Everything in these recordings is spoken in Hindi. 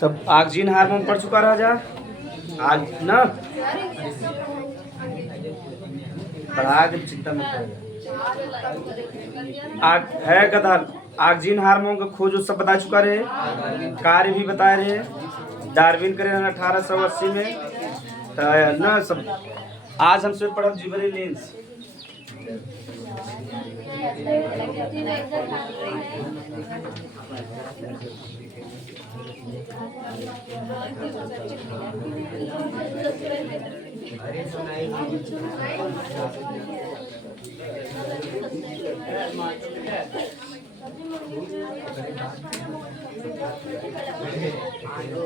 तब ऑक्सीजन हार्मोन पढ़ चुका रहा जा आग ना पढ़ा के चिंता मत कर आग है कदा ऑक्सीजन हार्मोन का खोज सब बता चुका रहे कार्य भी बताए रहे डार्विन करे 1880 में ना सब आज हमसे पढ़ा जिबरेलिन्स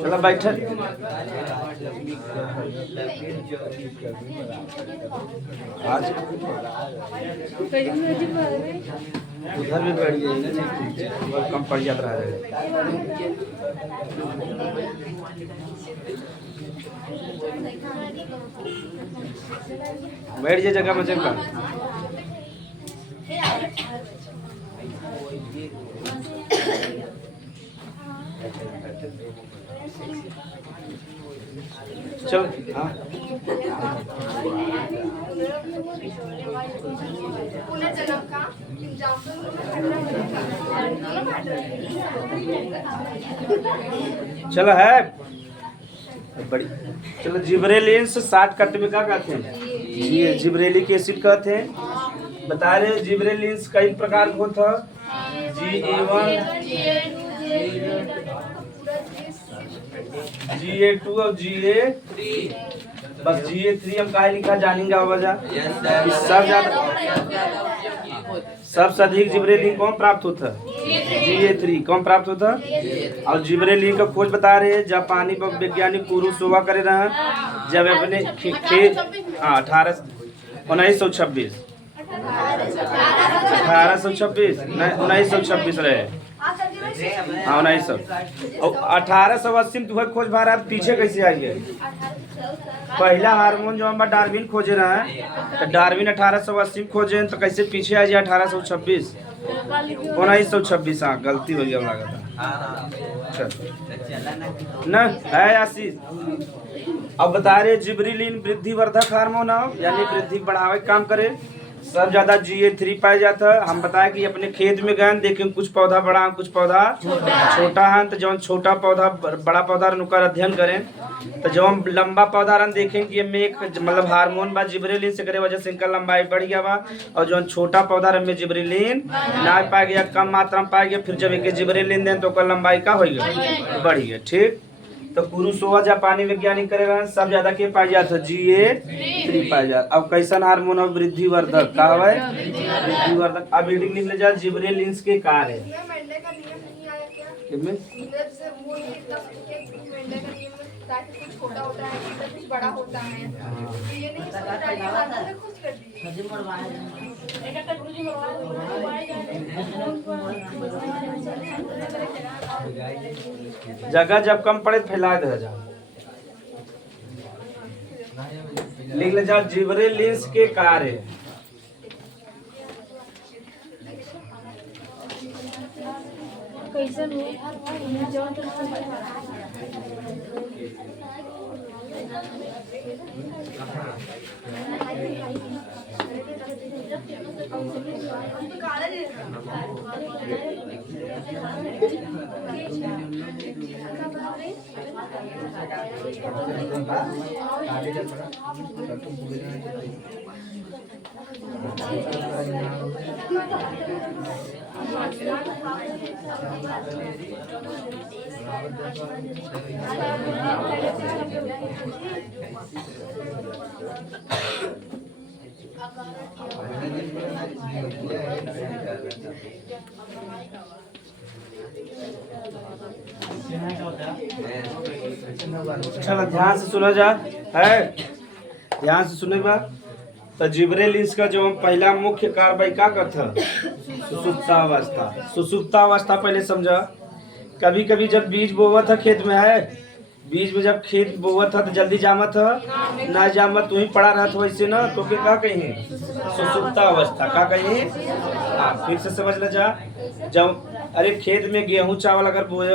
चलो बैठे आज उधर भी बैठ गई कम पड़ जाता है बैठ जाए जगह बचे का चल हाँ चलो है बड़ी चलो जिब्रेलिन्स शॉर्टकट में क्या कहते हैं जिब्रेलिक एसिड कहते हैं बता रहे जिब्रेलिन्स कई प्रकार को था GA1 GA2 और GA3 बस GA3 हम काहे लिखा जानेंगे वजह सबसे अधिक जिब्रेलिन कौन प्राप्त होता है GA3 कौन प्राप्त होता है और जिब्रेलिन का खोज बता रहे हैं जापानी वैज्ञानिक कुरोसावा करे रहे जब अपने खेत 1926 रहे हाँ 1880 में तुम्हें खोज भा रहा है पीछे कैसे आई है पहला हार्मोन जो हम डार्विन खोजे रहे हैं तो डार्विन 1880 में खोजे तो कैसे पीछे आ जाए 1826 1926 हाँ गलती हो गया लगा न है आशीष अब बता रहे जिब्रेलिन वृद्धि वर्धक हार्मोन है यानी वृद्धि बढ़ावे काम करे सब ज्यादा GA3 पाया जाता है हम बताए कि अपने खेत में गए देखें कुछ पौधा बड़ा कुछ पौधा छोटा है तो जब छोटा पौधा बड़ा पौधा रुकर अध्ययन करें तो जब हम लंबा पौधा रन देखें कि में एक मतलब हार्मोन बा जिब्रेलिन से करे वजह से इनका लंबाई बढ़ गया बा और जो छोटा पौधा रन में जिब्रेलिन ना पाया गया कम मात्रा में पाया गया फिर जब एक जिब्रेलिन दें तो लंबाई का हो गया बढ़ गया ठीक तो कुरोसावा जापानी वैज्ञानिक करे रहे सब ज्यादा के पाया जाता GA3 पाया जाता अब कैसन हार्मोन है वृद्धि वर्धक का है वृद्धि वर्धक अब रीडिंग लिख ले जा जिब्रेलिन्स के कार्य छोटा होता है कुछ बड़ा होता है ये नहीं समझ खुश कर जगह जब कम पड़े फैला दे जा लिख ले जा जिब्रेलिन्स के कार्य कैसन चलो ध्यान से सुना जा है ध्यान से सुनेगा तो जिब्रेलिन्स का जो पहला मुख्य कार्रवाई का था सुसुप्तावस्था पहले समझा कभी कभी जब बीज बोवा था खेत में है बीज में जब खेत बोवा था तो जल्दी जामा था ना जामा तू ही पड़ा रहा था वैसे ना तो फिर क्या कहीं सुसुप्तावस्था का कहीं हाँ फिर से समझ ले जा जब अरे खेत में गेहूं चावल अगर बोए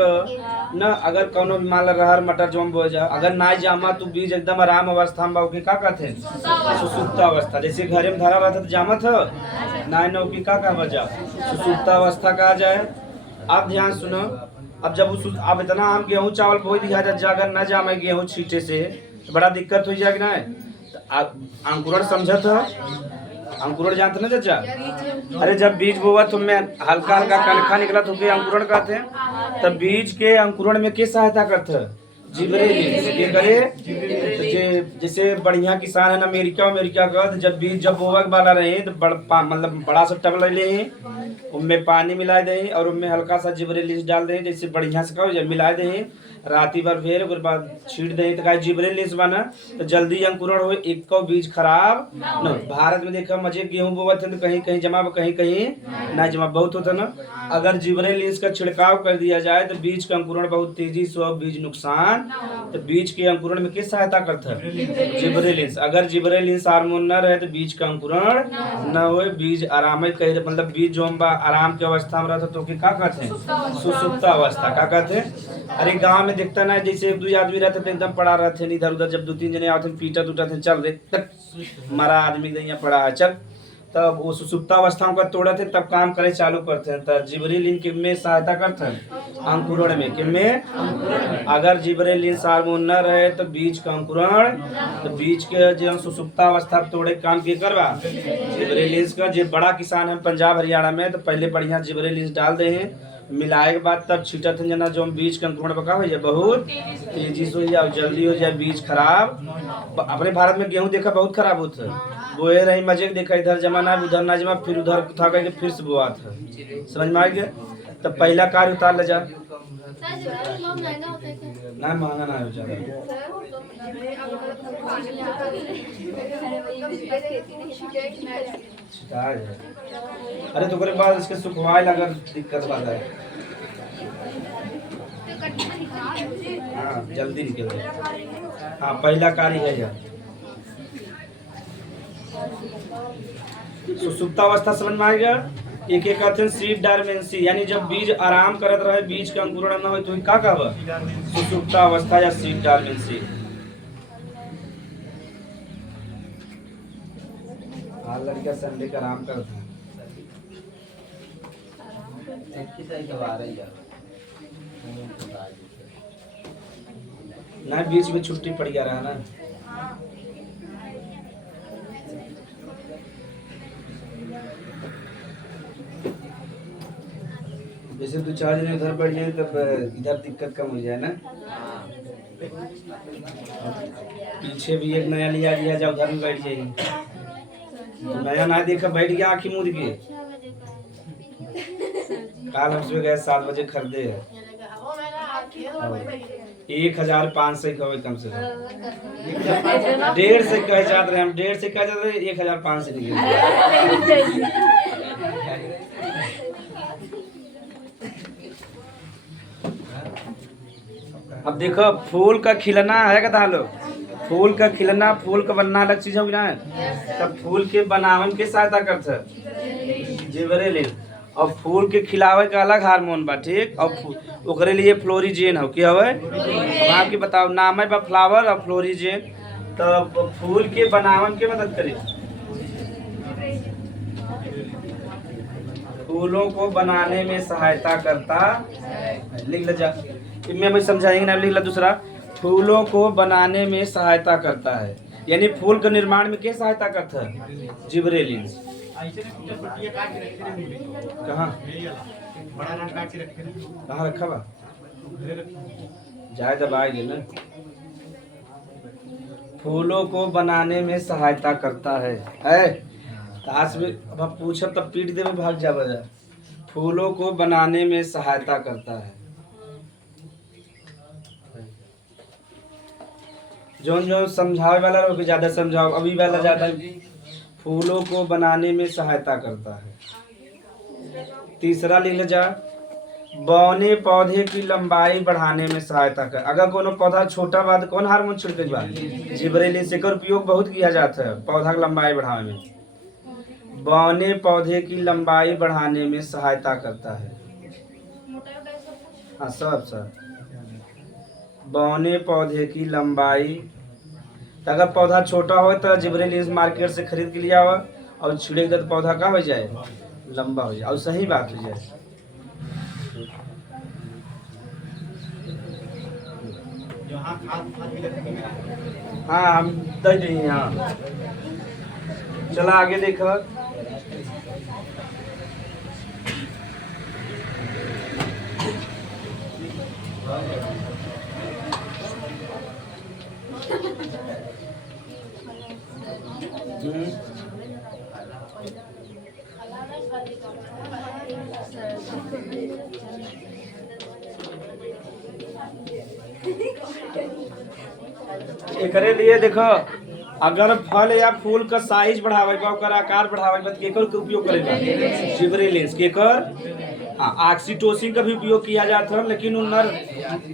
न, अगर कौनो मान ला रहर मटर जो हम बोए जा, अगर ना जामा तो बीज एकदम आराम अवस्था में बा, ओके का कहते हैं? सुसुप्ता अवस्था। जैसे घरे में धरा रहता तो जामत है ना, न ओके का कहा जा? सुसुप्ता अवस्था कहा जाए। अब ध्यान सुनो, अब जब अब इतना हम गेहूं चावल बोई दिखा जा, अगर न जामे गेहूं छींटे से तो बड़ा दिक्कत हो जाएगी ना। तो आप अंकुरण समझत है? अंकुरण जानते ना चाचा? अरे जब बीज बोआ तो मैं हल्का हल्का कनखा निकला तो के अंकुरण कहते हैं। तब बीज के अंकुरण में किस सहायता करते हैं? जिबरेलिंस। ये करे तो जैसे बढ़िया किसान है ना, अमेरिका का, तो जब बीज जब बोआ वाला रहे तो मतलब बड़ा सा टब ले उनमें पानी मिला दे और उनमें हल्का सा जिबरेलिंस डाल दे, जैसे बढ़िया से कहो जब मिला दे राती भर, फिर उसके बाद छीट दे तो का जिबरेलिंस बना तो जल्दी अंकुरण हो, एक को बीज खराब न। भारत में देखा मजे गेहूं बोवत थे तो कहीं कहीं जमा कहीं कहीं ना जमा बहुत होता ना। अगर जिबरेलिंस का छिड़काव कर दिया जाए तो बीज का अंकुरण बहुत तेजी से, बीज नुकसान। तो बीज के अंकुरण में किस सहायता करता है? जिबरेलिंस। अगर जिबरेलिंस हार्मोन न रहे तो बीज का अंकुरण न हो, बीज आराम कहे, मतलब बीज जो हम आराम की अवस्था में रहता तो क्या कहते हैं? सुसुप्त अवस्था। क्या कहते हैं? अरे गांव में देखता ना, जैसे एक दो आदमी रहते थे एकदम पड़ा रहते इधर उधर, जब दो तीन जने आते पीटा टूटा थे, चल रहे मरा आदमी यहाँ पड़ा है चल, तब वो सुसुप्ता अवस्था का तोड़े थे, तब काम करे चालू करते हैं। तब जिबरेलिन के में सहायता करते हैं अंकुरण में, किनमें? अगर जिबरेलिन हार्मोन न रहे तो बीज का अंकुरण, तो बीज के जो सुसुप्ता अवस्था तोड़े काम के करवा जिबरेलिन का। जो बड़ा किसान है पंजाब हरियाणा में, तो पहले बढ़िया जिबरेलिन डाल दे हैं, मिलाए के बाद तब छीटत है जना, जो हम बीज का अंकुरण पका हो जाए बहुत तेजी से हो जाए, जल्दी हो जाए, बीज खराब। अपने भारत में गेहूं देखा बहुत खराब होता है, बोए रही मजे देखा, इधर जमा ना उधर ना जमा, फिर उधर था करके फिर से बोआ था। समझ में आ गया? तब पहला कार्य उतार ले जा ना, महंगा ना हो जाए। अरे तो बाद इसके सुखवाए अगर दिक्कत वाला है, हाँ जल्दी निकल जाए। हाँ पहला कार्य है यार सुसुप्ता अवस्था। समझ में आ गया? एक एक कहते हैं सीड डायमेंसी, यानी जब बीज आराम करत रहे, बीज के अंकुरण न हो तो क्या कहवा? सुसुप्ता अवस्था या सीड डायमेंसी। हाल लड़का संडे का आराम करता है ना, बीच में छुट्टी पड़ गया रहा ना। जैसे दो चार दिन उधर बढ़ जाए तब इधर दिक्कत कम हो जाए ना। पीछे भी एक नया लिया जा, उधर भी बैठ जाइए। तो नया ना देखा बैठ गया आँखी मूंद के। काल हम सुबह गए 7 बजे खरीदे है 1500 कहे कम से कम 1.5 से कहे जाते रहे हम, 1.5 से कहे जाते रहे 1500 निकले। अब देखो फूल का खिलना है का लोग, फूल का खिलना, फूल का बनना अलग चीज होगी ना। तब फूल के बनावन के सहायता करते जिबरेलिन, और फूल के खिलावे का अलग हार्मोन बा, ठीक। और ओकरे लिए फ्लोरिजेन हो क्या हवे? अब आपके बताओ नाम है बा फ्लावर और फ्लोरिजेन। तब फूल के बनावन के मदद करे, फूलों को बनाने में सहायता करता। लिख ले जा, मैं समझाएंगे ना, लिख ला दूसरा। फूलों को बनाने में सहायता करता है, यानी फूल के निर्माण में क्या सहायता करता है? जिबरेलिन। कहाँ कहाँ रखा बा? जाए दबाएंगे ना। फूलों को बनाने में सहायता करता है ताश में। अब पूछब तब पीट दे में भाग जा बजा। फूलों को बनाने में सहायता करता है, जो जो समझावे वाला रहो ज्यादा समझाओ, अभी वाला ज्यादा। फूलों को बनाने में सहायता करता है। तीसरा लिख जा, बौने पौधे की लंबाई बढ़ाने में सहायता कर। अगर कोनो पौधा छोटा बा तो कौन हार्मोन छिड़के बा? जिबरेलिन से उपयोग बहुत किया जाता है पौधा की लंबाई बढ़ाने में। बौने पौधे की लंबाई बढ़ाने में सहायता करता है। हाँ सब बौने पौधे की लंबाई, तो अगर पौधा छोटा हो तो जिब्रेलिन्स मार्केट से खरीद के लिया हुआ और छिड़क दे तो पौधा का हो जाए, लंबा हो जाए, और सही बात हो जाए। हाँ हम दे देंगे। हाँ चला आगे देखो। एकरे लिए देखो, अगर फल या फूल का साइज बढ़ावे बा, ओकर आकार बढ़ावे बा, केकर के उपयोग करेगा, जिब्रेलिन्स केकर। हाँ ऑक्सीटोसिन का भी उपयोग किया जाता है, लेकिन उनर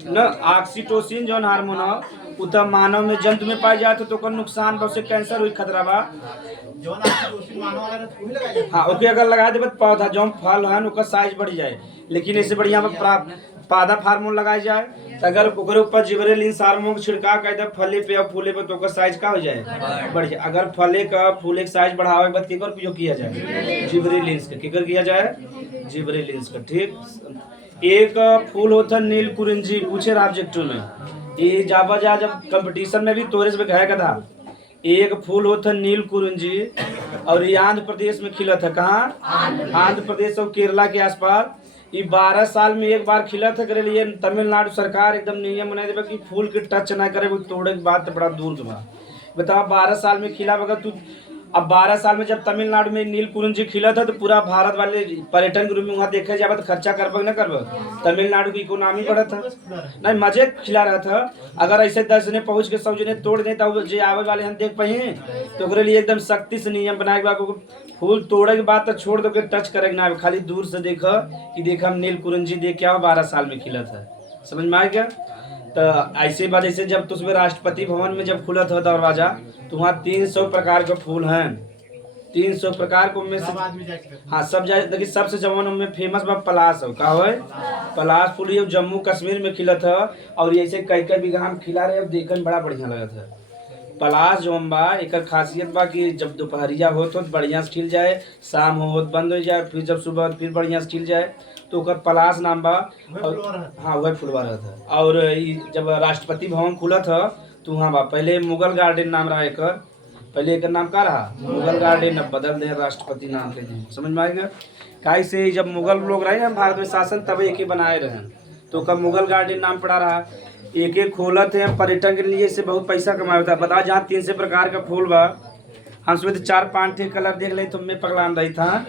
न ऑक्सीटोसिन जो हार्मोन है उ तो मानव में जंतु में पाया जाता है, तो ओकर नुकसान बा, उससे कैंसर हुई खतरा बा। हाँ ओके अगर लगा देबे पौधा जो फल है ओकर साइज बढ़ जाए, लेकिन ऐसे बढ़िया पादप हार्मोन लगाया जाए तो अगर ओकरे ऊपर जिब्रेलिन्स हार्मोन का छिड़काव कर दे फले पे और फूले पे तो ओकर साइज का हो जाए, बढ़ जाए। अगर फले का साइज बढ़ावे के बाद केकर उपयोग किया जाए, जिब्रेलिन्स का। केकर किया जाए, जिब्रेलिन्स का। ठीक। एक फूल होता है नील कुरिंजी, पूछे ऑब्जेक्टिव में ये जाबा जा, जब कंपटीशन में भी तोरे से कहा था। एक फूल होता है नील कुरिंजी और ये आंध्र प्रदेश में खिला था। कहाँ? आंध्र प्रदेश और केरला के आसपास। ये 12 साल में एक बार खिला था। करे लिए तमिलनाडु सरकार एकदम नियम बना देवे कि फूल के टच ना करे, वो तोड़े के बाद तो बड़ा दूर के बात। बताओ 12 साल में खिला बगैर तू। अब 12 साल में जब तमिलनाडु में नील कुरिंजी खिला था तो पूरा भारत वाले पर्यटन के रूप में वहाँ देखे जाए तो खर्चा करबे न करबे। तमिलनाडु की इकोनॉमी बढ़ा था, नहीं मजे खिला रहा था। अगर ऐसे 10 जने पहुँच के 100 जने तोड़ दे तो जो आवे वाले हम देख पाए, तो ओकरे लिए एकदम सख्ती से नियम बनाए बा। फूल तोड़े के बाद तो छोड़ दो के टच करे ना, खाली दूर से देखो कि देखा हम नील कुरिंजी देख के आओ 12 साल में खिला था। समझ में आ गया? तो ऐसे बात ऐसे जब तो उसमें राष्ट्रपति भवन में जब खुला था दरवाजा तो वहाँ 300 प्रकार के फूल हैं, 300 प्रकार को में से। हाँ सब जाए, देखिए सबसे जवान में फेमस बा पलाश हो। का हो? पलाश फूल ये जम्मू कश्मीर में खिला था और ऐसे कई कई बीघा में खिला रहे, देखने में बड़ा बढ़िया लगा था। पलाश जो बा एक खासियत बा कि जब दोपहरिया हो तो बढ़िया से खिल जाए, शाम हो बंद हो जाए, फिर जब सुबह फिर बढ़िया से खिल जाए, तो ओकर पलाश नाम बा। हाँ वही फुलवा रहा था। और जब राष्ट्रपति भवन खुला था तो वहाँ बा पहले मुगल गार्डन नाम रहा एक, पहले एक नाम का रहा मुगल गार्डन, अब बदल दे राष्ट्रपति नाम के दिन। समझ में आएगा? काहे से जब मुगल लोग रहे हैं भारत में शासन तब एक ही बनाए रहे, तो कब मुगल गार्डन नाम पड़ा रहा। एक एक खोला थे पर्यटन के लिए, इससे बहुत पैसा कमाया था। बता जहाँ 300 प्रकार का फूल बा, हम सुबह तो 4-5 थे कलर देख ले तुम में पगलान रही था।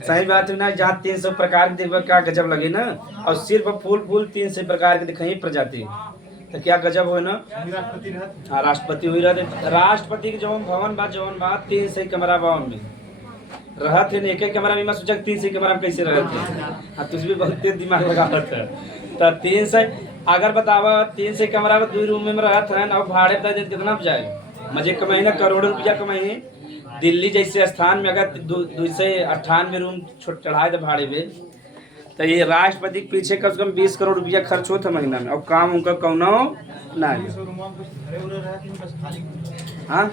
सही बात है ना? जहाँ 300 प्रकार के देखा क्या गजब लगे ना। और सिर्फ फूल 300 प्रकार के दिखाई प्रजाति, तो क्या गजब हो ना। हाँ राष्ट्रपति हुई रहे। राष्ट्रपति के जवन भवन बा 300 कमरा बा में रहा थे। एक एक कमरा में मैं सोचा 300 कमरा में कैसे रहे थे। हाँ तुझ भी बहुत तेज दिमाग लगा था। तो 300 अगर बतावा 300 कमरा में 2 रूम में रहा था और भाड़े बता दे कितना जाए, मजे कमाई ना, करोड़ों रुपया कमाई। दिल्ली जैसे स्थान में अगर 298 रूम चढ़ाए थे भाड़े में, तो ये राष्ट्रपति के पीछे कम से कम 20 करोड़ रुपया खर्च होता महीना में, और काम उनका कौनो ना। हाँ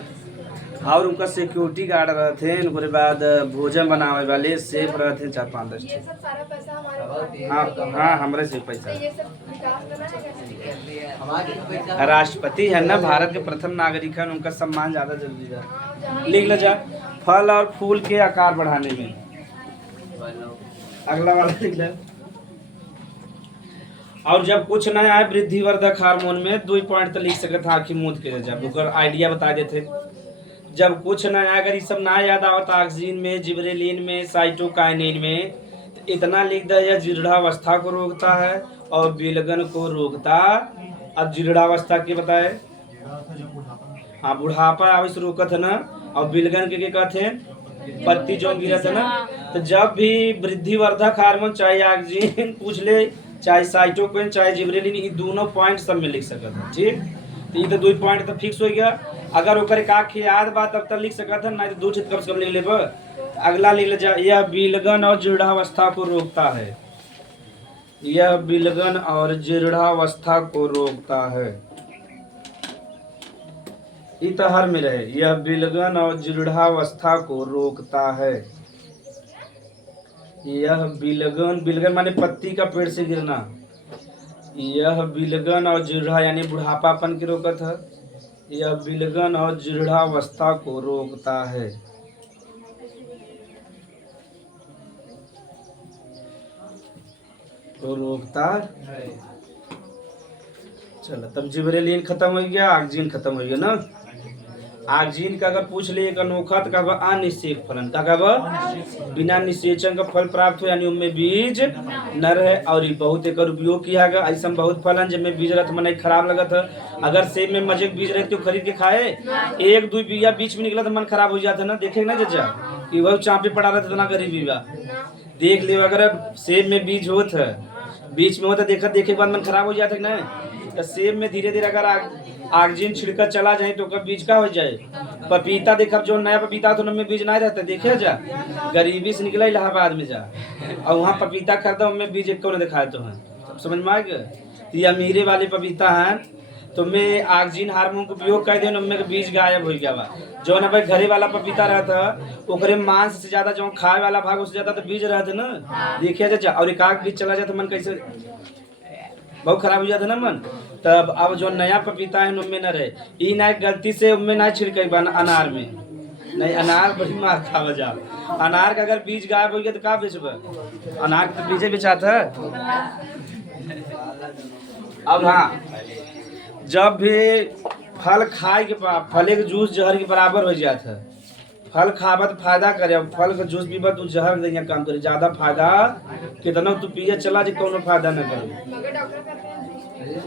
और उनका सिक्योरिटी गार्ड रहे थे, उनके बाद भोजन बनावे वाले सेफ रहे थे 4-5-10। ये सब सारा पैसा हमारे हाँ हमारे से पैसा। ये सब विकास करना है कैसे? राष्ट्रपति है ना भारत के प्रथम नागरिक है, उनका सम्मान ज्यादा जरूरी है। लिख ले जा, फल और फूल के आकार बढ़ाने में। अगला वाला लिख ले। और जब कुछ नया आए वृद्धिवर्धक हार्मोन में 2 पॉइंट तो लिख सकते था आखिर मूद के जब ओकर आइडिया बता देते। जब कुछ नया अगर ये सब ना याद आवता ऑक्सीजन में, जिब्रेलिन में, साइटोकाइनिन में, तो इतना लिख दिया जीर्णावस्था को रोकता है और विलगन को रोकता। अब जीर्णावस्था के बताए, हाँ बुढ़ापा आवश्य रोकत है ना, और विलगन के कहते हैं पत्ती जो गिरत है ना। तो जब भी वृद्धिवर्धक हार्मोन चाहे ऑक्सीजन पूछ ले, चाहे साइटोकाइन, चाहे जिब्रेलिन, ये दोनों पॉइंट सब में लिख सकते हैं। ठीक, तो ये तो 2 पॉइंट तो फिक्स हो गया। अगर ओकर का याद बात तब तक लिख सकता है, नहीं तो 2 कम से कम लिख लेब। अगला लिख ले जा, यह विलगन और जीर्णावस्था को रोकता है। यह विलगन और जीर्णावस्था को रोकता है। इतहर में रहे, यह विलगन और जीर्णावस्था को रोकता है। यह विलगन, विलगन माने पत्ती का पेड़ से गिरना। यह विलगन और जीर्णा यानी बुढ़ापापन की रोकत है। यह विलगन और जीर्णावस्था को रोकता है। तो रोकता है। चलो तब जिबरेलिन खत्म हो गया, आगजीन खत्म हो गया ना। आगजीन का अगर पूछ ले एक अनोखा तो कहब अनिश्चय फलन, का कहब बिना निषेचन का फल प्राप्त हो, यानी उनमें बीज न रहे। और ये बहुत एक उपयोग किया गया। ऐसा बहुत फलन जिनमें बीज रहता मन खराब लगत है। अगर सेब में मजे बीज रहते तो खरीद के खाए, एक दो बिया बीच में निकला तो मन खराब हो जाता है ना। देखे ना जजा कि वह चापे पड़ा रहता ना गरीबी बा। देख ले अगर सेब में बीज होत है, बीच में होता देखा देखे के बाद मन खराब हो जाता है ना। तो सेब में धीरे धीरे अगर आगजीन छिड़कर चला जाए तो कब बीज का हो जाए। पपीता देखा जो नया पपीता तो उनमें बीज नहीं रहता। देखे जा गरीबी से निकला इलाहाबाद में जा और वहाँ पपीता खरीदा उनमें बीज एक कौन दिखाए तो है। समझ में आ गया। ये अमीरे वाले पपीता है तो मैं आगजीन हार्मोन का उपयोग कर दे उनमें बीज गायब हो गया बा। जो ना भाई घरे वाला पपीता रहता ओकरे मांस से ज्यादा जो खाए वाला भाग उससे ज्यादा तो बीज रहते ना। देखिए जा और एक आग बीज चला जाए तो मन कैसे बहुत खराब हो जाता है ना मन। तब अब जो नया पपीता है उनमें न रहे। ई ना गलती से उनमें ना छिड़के अनार में नहीं, अनार बड़ी मार खावा जा। अनार का अगर बीज गायब हो गया तो का बेचब, अनार तो बीजे बेचाता है। अब हाँ, जब भी फल खाए के फले के जूस जहर के बराबर हो जाता है। फल खाबत फायदा करे, फल का जूस पीबत तू जहर देंगे काम करे। ज्यादा फायदा कितना तू पिए चला जे कोनो फायदा न करे।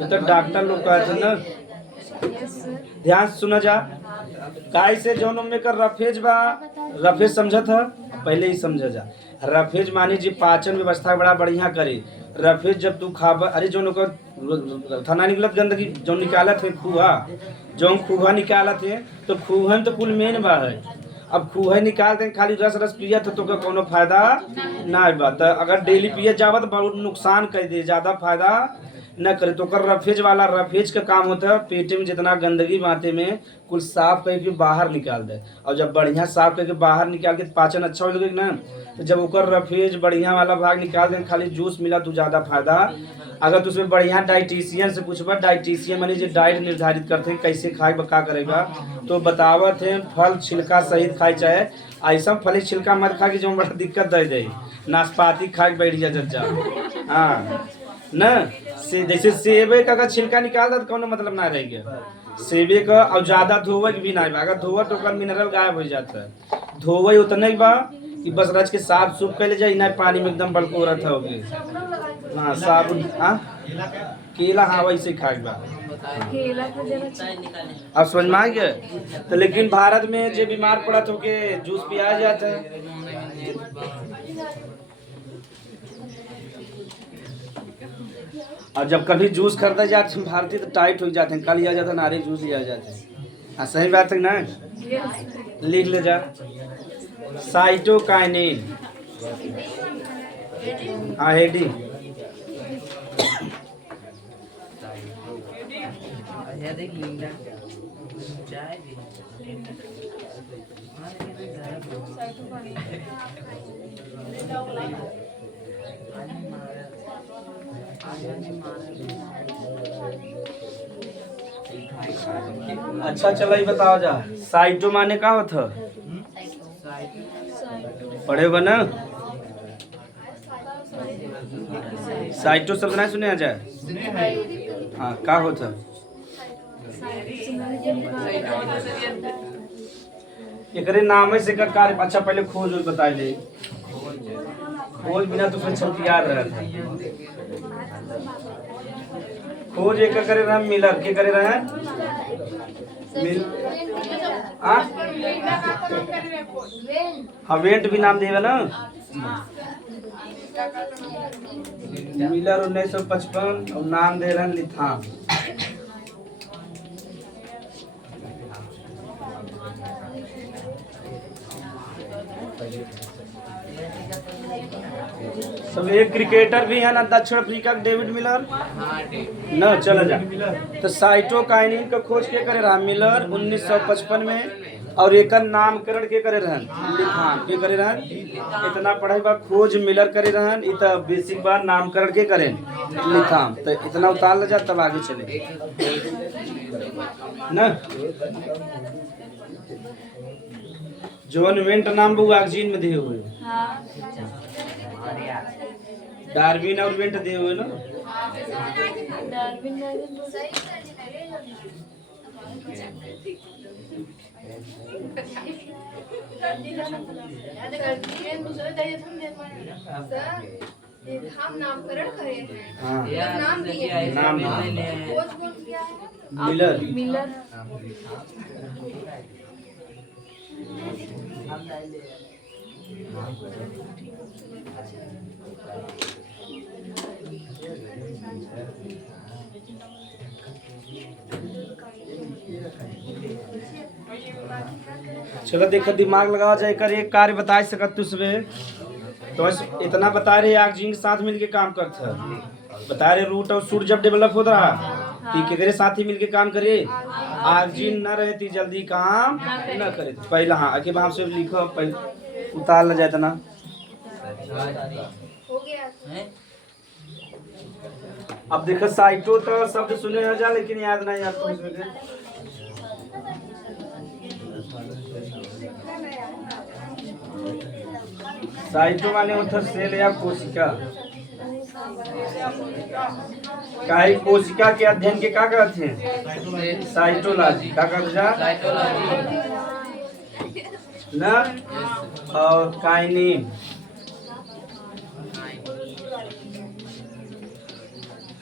तो डॉक्टर लोग कहते ना ध्यान से सुना जा। काय से जौन में कर रफेज बा, रफेज समझत है पहले ही समझ जा। रफेज माने जी पाचन व्यवस्था बड़ा बढ़िया करे। रफेज जब तू खाब, अरे जो लोग थाना निकलत गंदगी जो निकालत है खूहा, जो खूहा निकालत है तो खूहन तो कुल मेन बा है। अब खूहे निकालते हैं खाली रस रस पियत तो कोनो फायदा ना बा। तो अगर डेली पियत जावा तो बहुत नुकसान कर दे, ज्यादा फायदा न करे। तो कर रफेज वाला, रफेज का काम होता है पेट में जितना गंदगी बाते में कुल साफ करके बाहर निकाल दे। और जब बढ़िया साफ करके बाहर निकाल के पाचन अच्छा हो लगे ना, तो जब ओकर रफेज बढ़िया वाला भाग निकाल दे खाली जूस मिला तो ज्यादा फायदा। अगर तुझमें बढ़िया डाइटिशियन से पूछबा, डाइटिशियन मानी जो डाइट निर्धारित करते हैं कैसे खाए का करेगा तो बतावत है फल छिलका सहित खाए। चाहे ऐसा फल छिलका मत खा कि जो बड़ा दिक्कत दे दे। नाशपाती खा के बैठ जा हाँ न से जैसे सेबे का अगर छिलका निकाल दे तो कोनो मतलब ना रह गया। सेबे का और ज्यादा धोवे भी ना, अगर धोवे तो ओकर मिनरल गायब हो जाता है। धोवे उतना ही बा कि बस रच के साफ सूफ कर ले जाए ना, पानी में एकदम बलको रहता होगे। हाँ साबुन, हाँ केला, हाँ वैसे खाए बा। अब समझ में आ गया। तो लेकिन भारत में जो बीमार पड़ा तो के जूस पिया जाता है। और जब कभी जूस खरीदा जाते हैं भारतीय तो टाइट हो जाते हैं, कल लिया जाता है नारे जूस लिया जाता है। हाँ सही बात है ना, लिख ले जा। साइटोकाइनिन, हाँ हेडी, अच्छा चलो ये बताओ जा साइटो माने का होता पढ़े हो ना। साइटो शब्द नहीं सुने जाए। हाँ का होता एकरे नाम से का कार्य। अच्छा पहले खोज बता ले, खोज बिना तो फिर याद रहा था। खोज एक करे रहा मिलर के करे रहा मिल हाँ वेंट भी नाम देगा ना। मिलर 1955 और नाम दे रहे हैं लिथाम। सब एक क्रिकेटर भी है ना दक्षिण अफ्रीका के डेविड मिलर न चला जा। तो साइटोकाइनिन का खोज के करे रहा मिलर 1955 में, और एक नामकरण के करे रहन लिथाम के करे रहन। इतना पढ़ाई बा खोज मिलर करे रहन, इत बेसिक बार नामकरण के करे लिथाम। तो इतना उतार ले जा तब आगे चले न। जॉन वेंट नाम वो ऑक्सीजन में दिए हुए, डार्विन और वेंट दिए हुए ना। हम नामकरण करे हैं। हाँ नाम दिए नाम खोज कौन किया है? मिलर। मिलर। चलो देखो दिमाग लगाओ जाए कर एक कार्य बता सकत तुझे। तो इतना बता रहे ऑक्सीजन के साथ मिलके काम करता है, बता रहे रूट और सूट जब डेवलप होता रहा कि केकरे साथ ही मिलके काम करे। ऑक्सीजन न रहती जल्दी काम न करे। पहला हाँ आगे भाव से लिखो, पहले उतार ल जाए ना। हो गया। अब देखो साइटो तो शब्द सुने हो जा लेकिन याद नहीं आपको इसमें। साइटो माने उधर सेल या कोशिका। काहे कोशिका के अध्ययन के का कहते हैं? साइटोलॉजी का कहते जा ना। और काइनिन,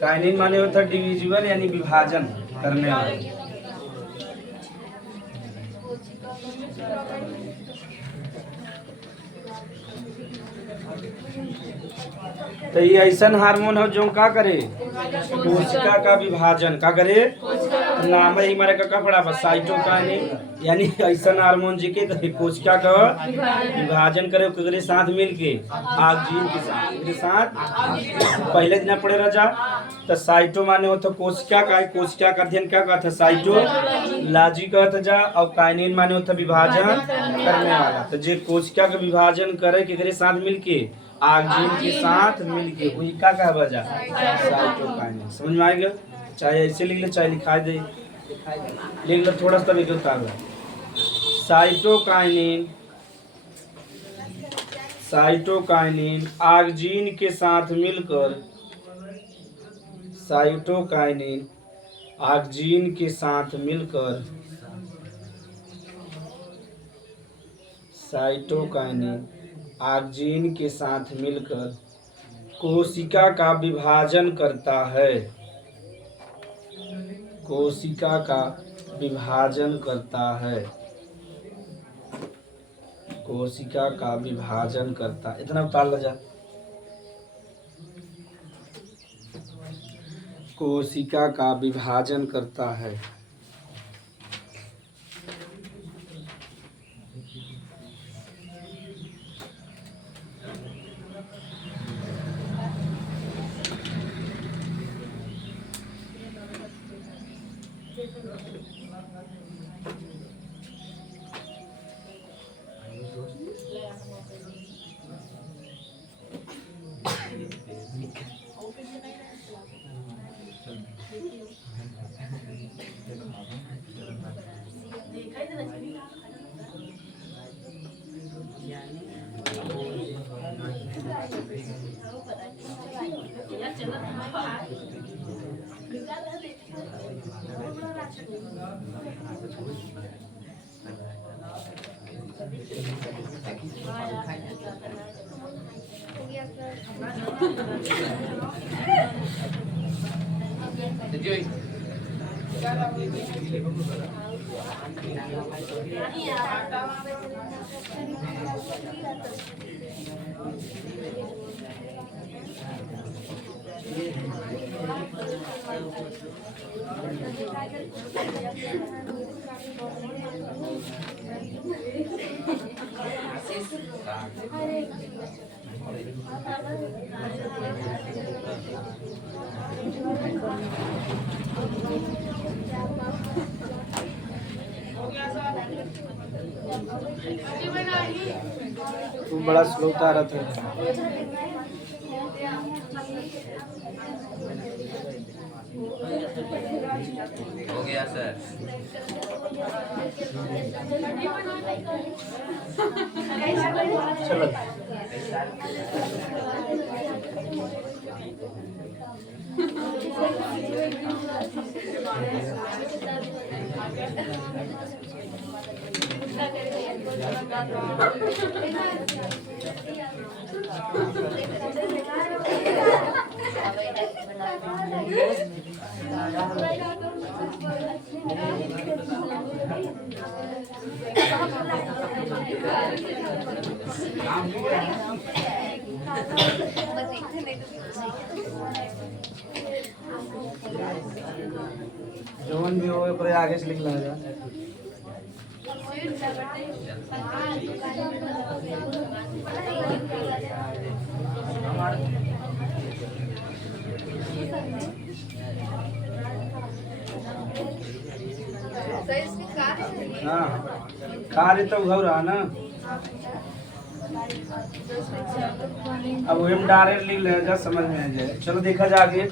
काइनिन माने होता डिविजिबल यानी विभाजन करने वाला। तो ये ऐसा हार्मोन हो जो का करे कोशिका का विभाजन का करे। नाम ही हमारे का पड़ा बस साइटोकाइनिन यानी ऐसा हार्मोन जी के कोशिका का विभाजन करे केकरे साथ मिलके ऑक्सीजन के साथ पहले दिन पड़े रह जा। तो साइटो माने होता कोशिका का, कोशिका का अध्ययन क्या कहता है साइटोलॉजी कहता जा। और काइनिन माने होता विभाजन करने वाला। तो जे कोशिका का विभाजन करे केकरे साथ मिलके ऑक्सीजन के साथ मिलके वही का कहा बजा साइटोकाइनिन। समझ में आ गया? चाहे ऐसे लिख ले चाहे लिखा दे, लिख ले थोड़ा सा लिख होता है साइटोकाइनिन। साइटोकाइनिन ऑक्सीजन के साथ मिलकर, साइटोकाइनिन ऑक्सीजन के साथ मिलकर, साइटोकाइनिन ऑक्सीजन के साथ मिलकर कोशिका का विभाजन करता है। कोशिका का विभाजन करता है। कोशिका का विभाजन करता, इतना उतार ला जा। कोशिका का विभाजन करता है। तू बड़ा स्लो उतारा था। हो गया सर। चलो जवन भी हो ओकरे आगे से निकला है। हाँ खाली तो घर रहा ना। अब हम डायरेक्ट लिख ले जा, समझ में आ जाए। चलो देखा जा आगे।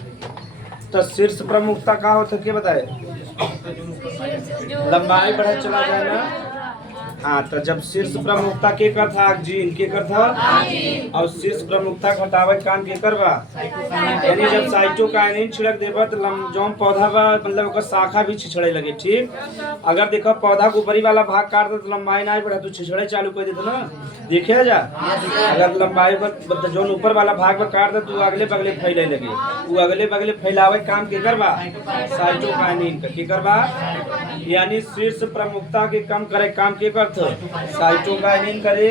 तो शीर्ष प्रमुखता का होता क्या बताए? लंबाई बढ़े चला जाए ना। हाँ तो जब शीर्ष प्रमुखता के कर था ऑक्सीजन के कर था और शीर्ष प्रमुखता घटावे काम के करवा, यानी जब साइटोकाइनिन छिड़क देबा तो जौन पौधा बा मतलब ओकर शाखा भी छिछड़े लगे। ठीक, अगर देखो पौधा के ऊपरी वाला भाग काट दे तो लंबाई नहीं बढ़े तो छिछड़े चालू कर देते ना। देखे जा अगर लंबाई पर जौन ऊपर वाला भाग में काट दे तो अगले बगले फैले लगे। वो अगले बगले फैलावे काम के करवा साइटोकाइनिन का के करवा, यानी शीर्ष प्रमुखता के कम करे काम के करते साइटोकाइनिन करे।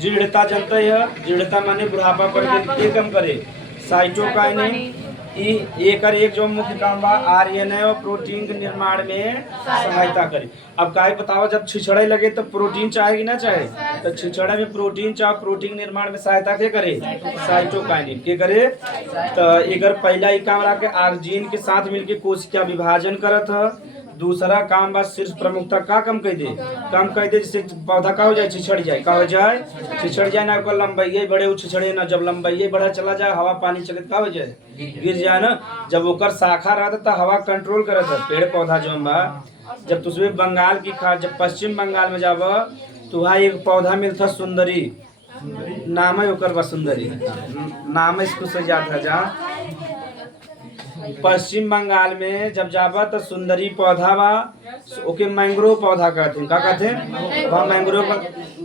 दृढ़ता जनता है, दृढ़ता माने बुढ़ापा पर के कम करे साइटोकाइनिन। एक जो मुख्य काम बा आरएनए और प्रोटीन के निर्माण में सहायता करे। अब काहे बताओ जब छिछड़े लगे तो प्रोटीन चाहेगी ना चाहे, तो छिछड़े में प्रोटीन चाहे, प्रोटीन निर्माण में सहायता के करे साइटोकाइनिन के करे। तो एकर पहला ही काम रहा के ऑक्सीजन के साथ मिलकर कोशिका विभाजन करत है। दूसरा काम बस शीर्ष प्रमुखता का कम कर दे, कम कर दे जिससे पौधा का हो जाए छिछड़ जाए, का हो जाए छिछड़ जाए ना। ओकर लंबाई बढ़े छिछड़े ना, जब लंबाई बढ़ा चला जाए हवा पानी चले का हो जाए गिर जाए ना। जब ओकर शाखा रहता तो हवा कंट्रोल करत है पेड़ पौधा जो बा। जब तुझे बंगाल की खा जब पश्चिम बंगाल में जाब तो वहाँ एक पौधा मिलता सुंदरी, नाम है ओकर बा सुंदरी, नाम इसको सजाता है। जहाँ पश्चिम बंगाल में जब जाबा तो सुंदरी पौधा बा, ओके मैंग्रोव पौधा कहते हैं। का कहते हैं वहाँ मैंग्रोव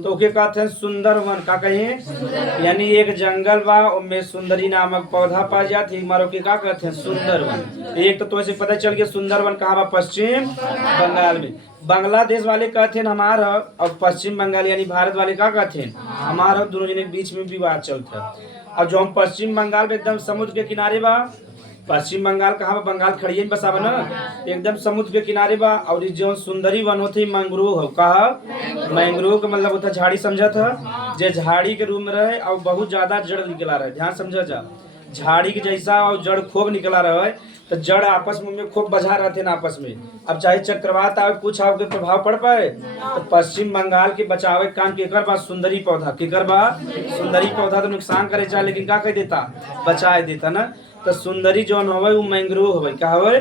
तो ओके कहते हैं सुंदरवन। का कहें यानी एक जंगल बा उनमें सुंदरी नामक पौधा पा जाती है, मारो के का कहते हैं सुंदरवन। एक तो ऐसे पता चल गया सुंदरवन कहाँ बा, पश्चिम बंगाल में। बांग्लादेश वाले कहते हैं हमारा और पश्चिम बंगाल यानी भारत वाले का कहते हैं हमारा, दोनों जने के बीच में विवाद चलता है। अब जो हम पश्चिम बंगाल में एकदम समुद्र के किनारे बा, पश्चिम बंगाल कहाँ बा, बंगाल खड़िए में बसावा ना, एकदम समुद्र के किनारे बा। और जो सुंदरी वन होती मैंग्रोव हो, कहा मैंग्रोव का मतलब होता झाड़ी, समझा था जे झाड़ी के रूप में रहे और बहुत ज्यादा जड़ निकला रहे। ध्यान समझा जा, झाड़ी के जैसा और जड़ खूब निकला रहे तो जड़ आपस में खूब बझा रहते ना आपस में। अब चाहे चक्रवात आवे कुछ आवे के प्रभाव पड़ पाए तो पश्चिम बंगाल के बचावे काम के कर बा सुंदरी पौधा के कर बा। सुंदरी पौधा तो नुकसान करे चाहे लेकिन का कह देता बचाए देता ना। तो सुंदरी जौन होवे वो मैंग्रोव होवे, क्या होवे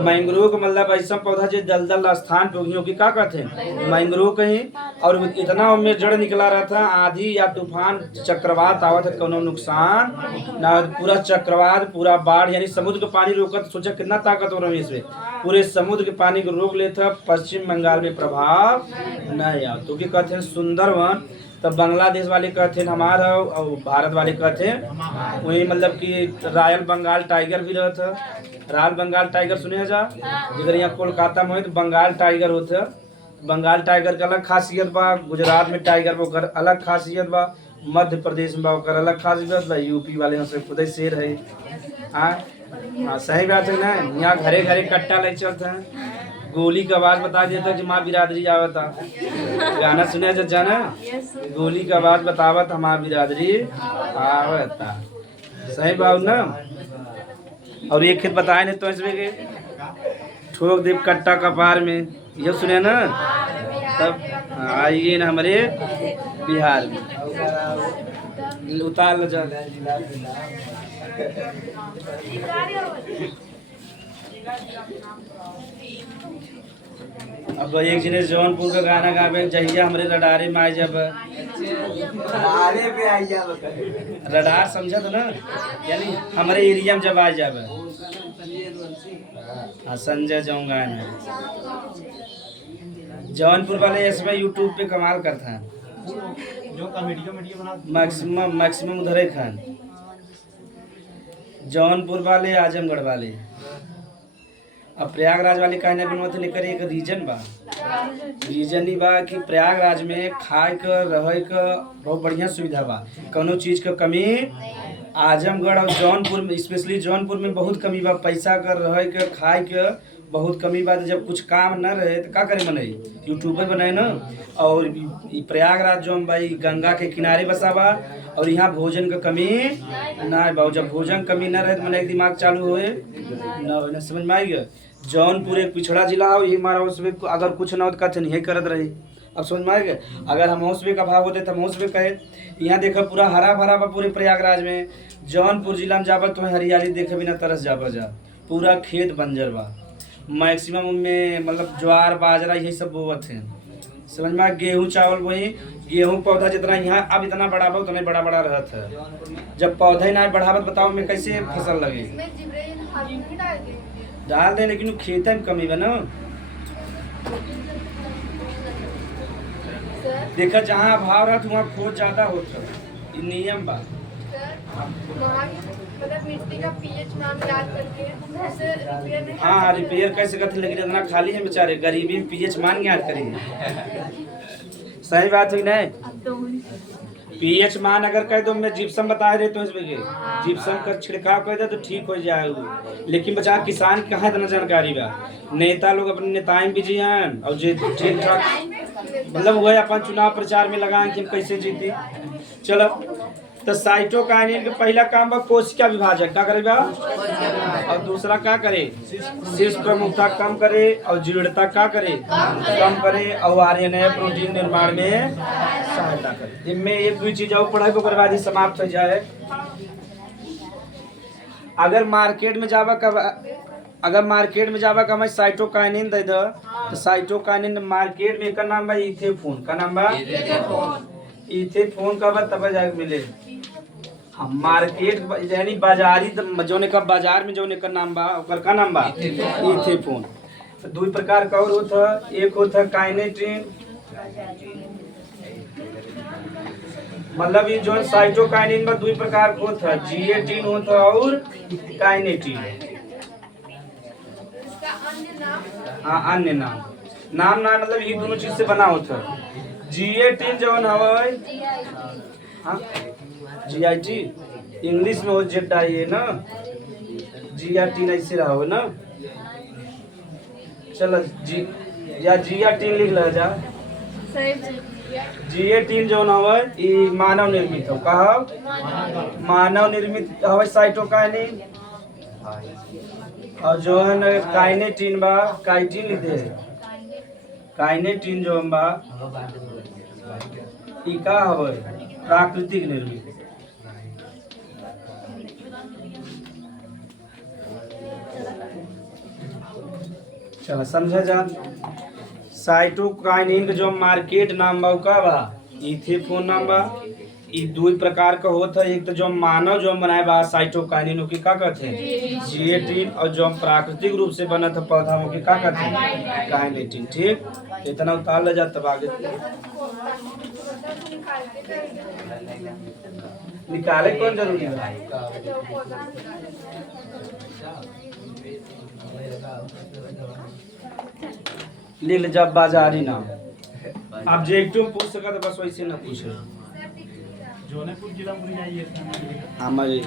मैंग्रोव का मतलब ऐसा पौधा जो दलदल स्थान पे उगियों की का कहते हैं मैंग्रोव कहीं। और इतना उनमें जड़ निकला रहा था, आंधी या तूफान चक्रवात आवत है कोनो नुकसान ना, पूरा चक्रवात पूरा बाढ़ यानी समुद्र का पानी रोकत। सोचा कितना ताकत हो रहा है इसमें, पूरे समुद्र के पानी को रोक लेता। पश्चिम बंगाल में प्रभाव नहीं आ तो क्या कहते हैं सुंदरवन। तो बांग्लादेश वाले कहते हैं हमारा और भारत वाले कहते हैं वही मतलब कि रॉयल बंगाल टाइगर भी रहता। रॉयल बंगाल टाइगर सुने जा, जिधर यहाँ कोलकाता में हो तो बंगाल टाइगर होता। बंगाल टाइगर का अलग खासियत बा, गुजरात में टाइगर वो अलग खासियत बा, मध्य प्रदेश में ओकर अलग खासियत बा, यूपी वाले यहाँ से खुद शेर है। हाँ सही बात है ना, यहाँ घरे घरे कट्टा ले चलते हैं। गोली का आवाज बता देता कि माँ बिरादरी आवता। गाना सुने चाचा ना, गोली का आवाज बतावत हमार बिरादरी आवता। सही बात ना। और एक खेत बताए नहीं तो इसमें के ठोक दे कट्टा कपार में, ये सुने ना। तब आइए ना हमारे बिहार में उतार लो जा। अब एक जने जौनपुर का गाना गावे जहिया हमरे रडारे में आई जब रडार समझा तो ना, यानी हमारे एरिया में जब आ जावे। हाँ संजय जाऊंगा मैं। जौनपुर वाले इसमें यूट्यूब पे कमाल करता है, जो कॉमेडियो बना मैक्सिमम उधर ही खान। जौनपुर वाले, आजमगढ़ वाले, अब प्रयागराज वाले कहने बनवत लेकर एक रीजन बा। रीजन ही बा कि प्रयागराज में खाए क रहे क बहुत बढ़िया सुविधा बा, कोनो चीज का कमी आजमगढ़ और जौनपुर में, स्पेशली जौनपुर में बहुत कमी बा। पैसा कर रहे के खाए के बहुत कमी बा। जब कुछ काम न रहे तो का करे बनाई, यूट्यूबर बनाए ना। और प्रयागराज जो भाई गंगा के किनारे बसा बा और यहाँ भोजन का कमी ना बा। जब भोजन कमी न रहे तो मन एक दिमाग चालू होए न, समझ में आई गया। जौनपुर एक पिछड़ा जिला हो, ये हमारा उसमें अगर कुछ ना हो तो कथन यही करत रही। अब समझ में आ गया। अगर हम हौसबे का भाव होते तो हम हौसबे कहे। यहाँ देखो पूरा हरा भरा बा पूरे प्रयागराज में। जौनपुर जिला में जाबा तो हरियाली देखे बिना तरस जाबा जा। पूरा खेत बंजर बा, मैक्सिमम में मतलब ज्वार बाजरा यही सब बोवत है। समझ में। गेहूँ चावल वही, गेहूँ पौधा जितना यहाँ अब इतना बड़ा बा उतना बड़ा बड़ा रहता है। जब पौधा ही ना बढ़ावत बताओ मैं कैसे फसल लगे। डाल दे लेकिन खेत में कमी बा ना। देखा जहाँ अभाव रहा वहाँ खोज ज्यादा होता, ये नियम बा। मतलब मिट्टी का पीएच मान याद करके उसे रिपेयर नहीं। हाँ रिपेयर कैसे करते, लेकिन इतना खाली है बेचारे, गरीबी में पीएच मान याद करिए। सही बात हुई नहीं। पीएच मान अगर कह दो मैं जिप्सम बता रहे तो इसमें जिप्सम का छिड़काव कर दे तो ठीक हो जाएगा। लेकिन बचा किसान कहाँ इतना जानकारी बा। नेता लोग अपने नेताएं बिजी हैं और जे मतलब वह अपन चुनाव प्रचार में लगाए कि हम कैसे जीते। चलो तो साइटोकाइनिन का पहला काम बा कोशिका विभाजन का करे बा, और दूसरा क्या करे शीर्ष प्रमुखता कम करे और जीर्णता का करे कम करे और आरएनए प्रोटीन निर्माण में सहायता करे। इनमें एक भी चीज और पढ़ाई को बर्बादी समाप्त हो जाए। अगर मार्केट में जावा कब साइटोकाइनिन दे दो तो साइटोकाइनिन मार्केट में का नाम बा इथेफोन का नाम बा इथेफोन का बा तब जाके मिले। हम मार्केट यानी बाजारी जोने का बाजार में जोने का नाम बा ओकर का नाम बा इथेफोन। तो दो प्रकार का और होता, एक होता काइनेटिन, मतलब ये जो साइटोकाइनिन में दो प्रकार का होता, जीएटिन होता और काइनेटिन। हाँ अन्य नाम ना मतलब ये दोनों चीज से बना होता। जीएटिन जो हवा हाँ जीआईटी इंग्लिश में हो जेटा ये ना, जीआईटी ऐसे रहा हो ना। चलो जी या जीआईटी लिख ला जा। जीएटीन जो हवा ये मानव निर्मित हो, कहा मानव निर्मित हवा साइटोकाइनिन। और जो है ना काइनेटिन बा काइटिन लिखे काइनेटिन जो बा ई का हवा प्राकृतिक निर्मित। चलो समझा जान। साइटोकाइनिन का जो मार्केट नाम बा का बा इथेफोन नाम बा। ये दो प्रकार का होता है, एक तो जो मानव जो बनाए बा साइटोकाइनिन की का कहते हैं जीएटिन, और जो प्राकृतिक रूप से बना था पौधा की का कहते हैं काइनेटिन। ठीक इतना उतार ले जाता आगे निकाले कौन जरूरी है। लिख ले जब बाजारी नाम आप जे एक पूछ सका तो बस वैसे ना पूछे। जौनपुर जिला में जाइए हमारे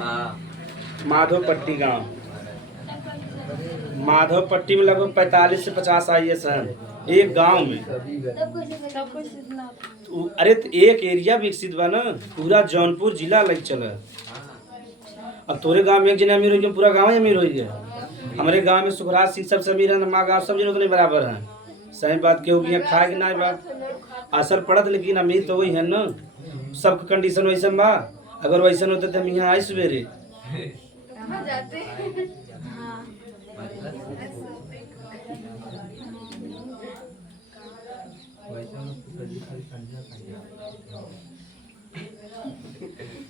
माधोपट्टी गांव माधव पट्टी में लगभग 45 से 50 IAS हैं एक गांव में। अरे तो एक एरिया विकसित बा ना, पूरा जौनपुर जिला लग चला। अब तोरे गांव में एक जना अमीर हो गया, पूरा गांव ही अमीर हो गया। हमारे गांव में सुखराज सिंह सबसे अमीर है, माँ गाँव सब जनों नहीं बराबर है। सही बात केहू की खाए कि ना बात असर पड़त, लेकिन अमीर तो वही है ना। सबका कंडीशन वैसे बा, अगर वैसे होते तो हम यहाँ आए सवेरे।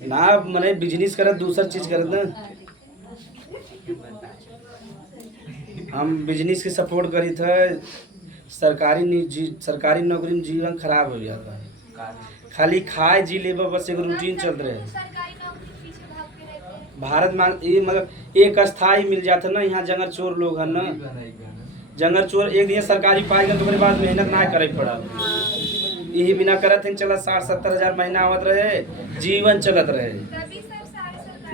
ना मैंने बिजनेस करत दूसरा चीज करत ना, हम बिजनेस के सपोर्ट करी थे। सरकारी नौकरी में जीवन खराब हो गया था। खाली खाए जी ले बस एक रूटीन चल रहे है। भारत में ये मतलब एक स्थाई मिल जाता ना, यहाँ जंगल चोर लोग है ना, जंगल चोर एक दिन सरकारी पाई गए तो मेरे बाद मेहनत ना करे पड़ा। यही बिना करत थे चला 60-70 हजार महीना आवत रहे, जीवन चलत रहे,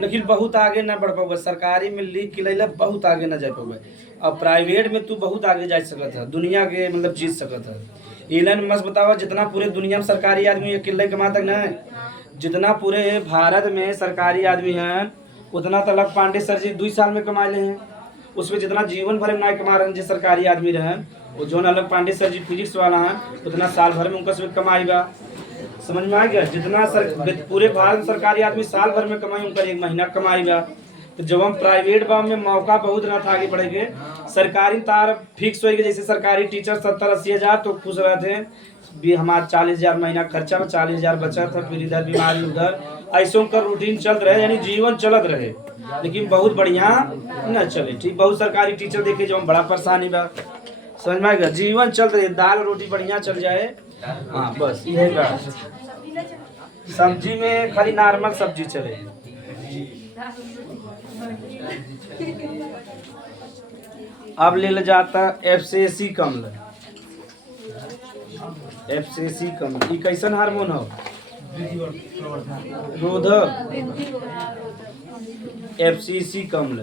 लेकिन बहुत आगे ना बढ़ पाओ। सरकारी में लिख के लैला बहुत आगे ना जा पाओ। अब प्राइवेट में तू बहुत आगे जा सकत है, दुनिया के मतलब जीत सकत है। इलन मस्त बतावा, जितना पूरे दुनिया में सरकारी आदमी अकेले कमा तक ना, जितना पूरे भारत में सरकारी आदमी हैं उतना तो अलग पांडे सर जी 2 साल में कमा ले हैं। उसमें जितना जीवन भर में ना कमा रहे जो सरकारी आदमी रहे, वो जो अलग पांडे सर जी फिजिक्स वाला हैं उतना साल भर में उनका सब कमाएगा। समझ में आ गया? जितना पूरे भारत में सरकारी आदमी साल भर में कमाई उनका 1 महीना कमाएगा। तो जब हम प्राइवेट बा में मौका बहुत ना था आगे बढ़ेंगे, सरकारी तार फिक्स होएगी। जैसे सरकारी टीचर 70-80 हजार तो खुश रहते हैं भी, हमारा 40 हजार महीना खर्चा, 40 हजार बचत है, फिर इधर बीमारी उधर, ऐसे उनका रूटीन चल रहे, यानी जीवन चलत रहे, लेकिन बहुत बढ़िया न चले। ठीक, बहुत सरकारी टीचर देखे जो हम बड़ा परेशानी बा, समझ में आ गया? जीवन चल रहे, दाल रोटी बढ़िया चल जाए, हाँ बस यही बात। सब्जी में खाली नॉर्मल सब्जी चले। अब ले जाता FCC कमल। FCC कमल ये कैसन हार्मोन हो? रोधक। FCC कमल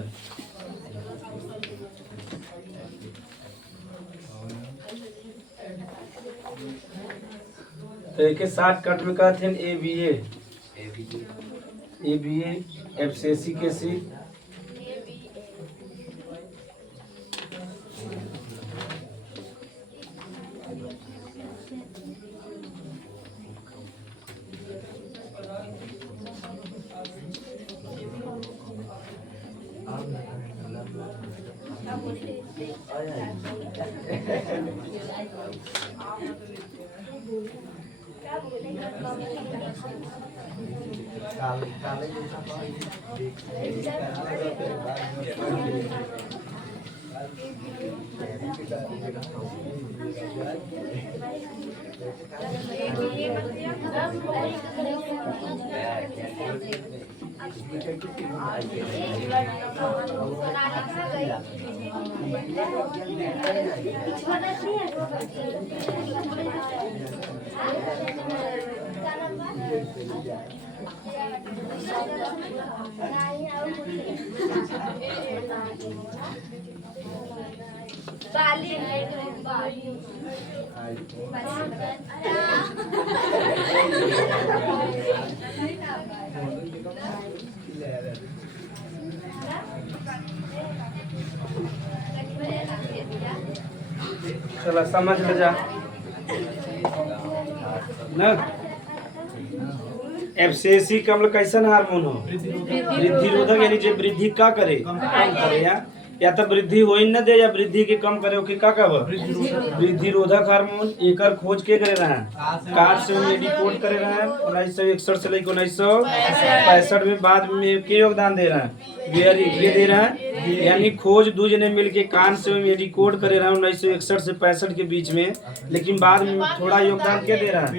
तो एक साथ कट में कहते हैं ABA FCC के सी। चलो समझ ले जा ना। FCC कमल कैसन हार्मोन हो? वृद्धि रोधक, यानी जो वृद्धि का करे, कम करे, या तो वृद्धि हो ही न दे या वृद्धि के कम करे, ओके का कहब? वृद्धि रोधक हार्मोन। एकर खोज के करे रहे हैं? कार्ल से मेडिकोड करे रहे हैं 1961 से लेकर 1965 में। बाद में के योगदान दे रहे हैं? बेयरिंग ये दे रहे हैं, यानी खोज 2 जने मिलके कान से मेडिकोड करे रहे हैं 1961 से 65 के बीच में, लेकिन बाद में थोड़ा योगदान के दे रहा है?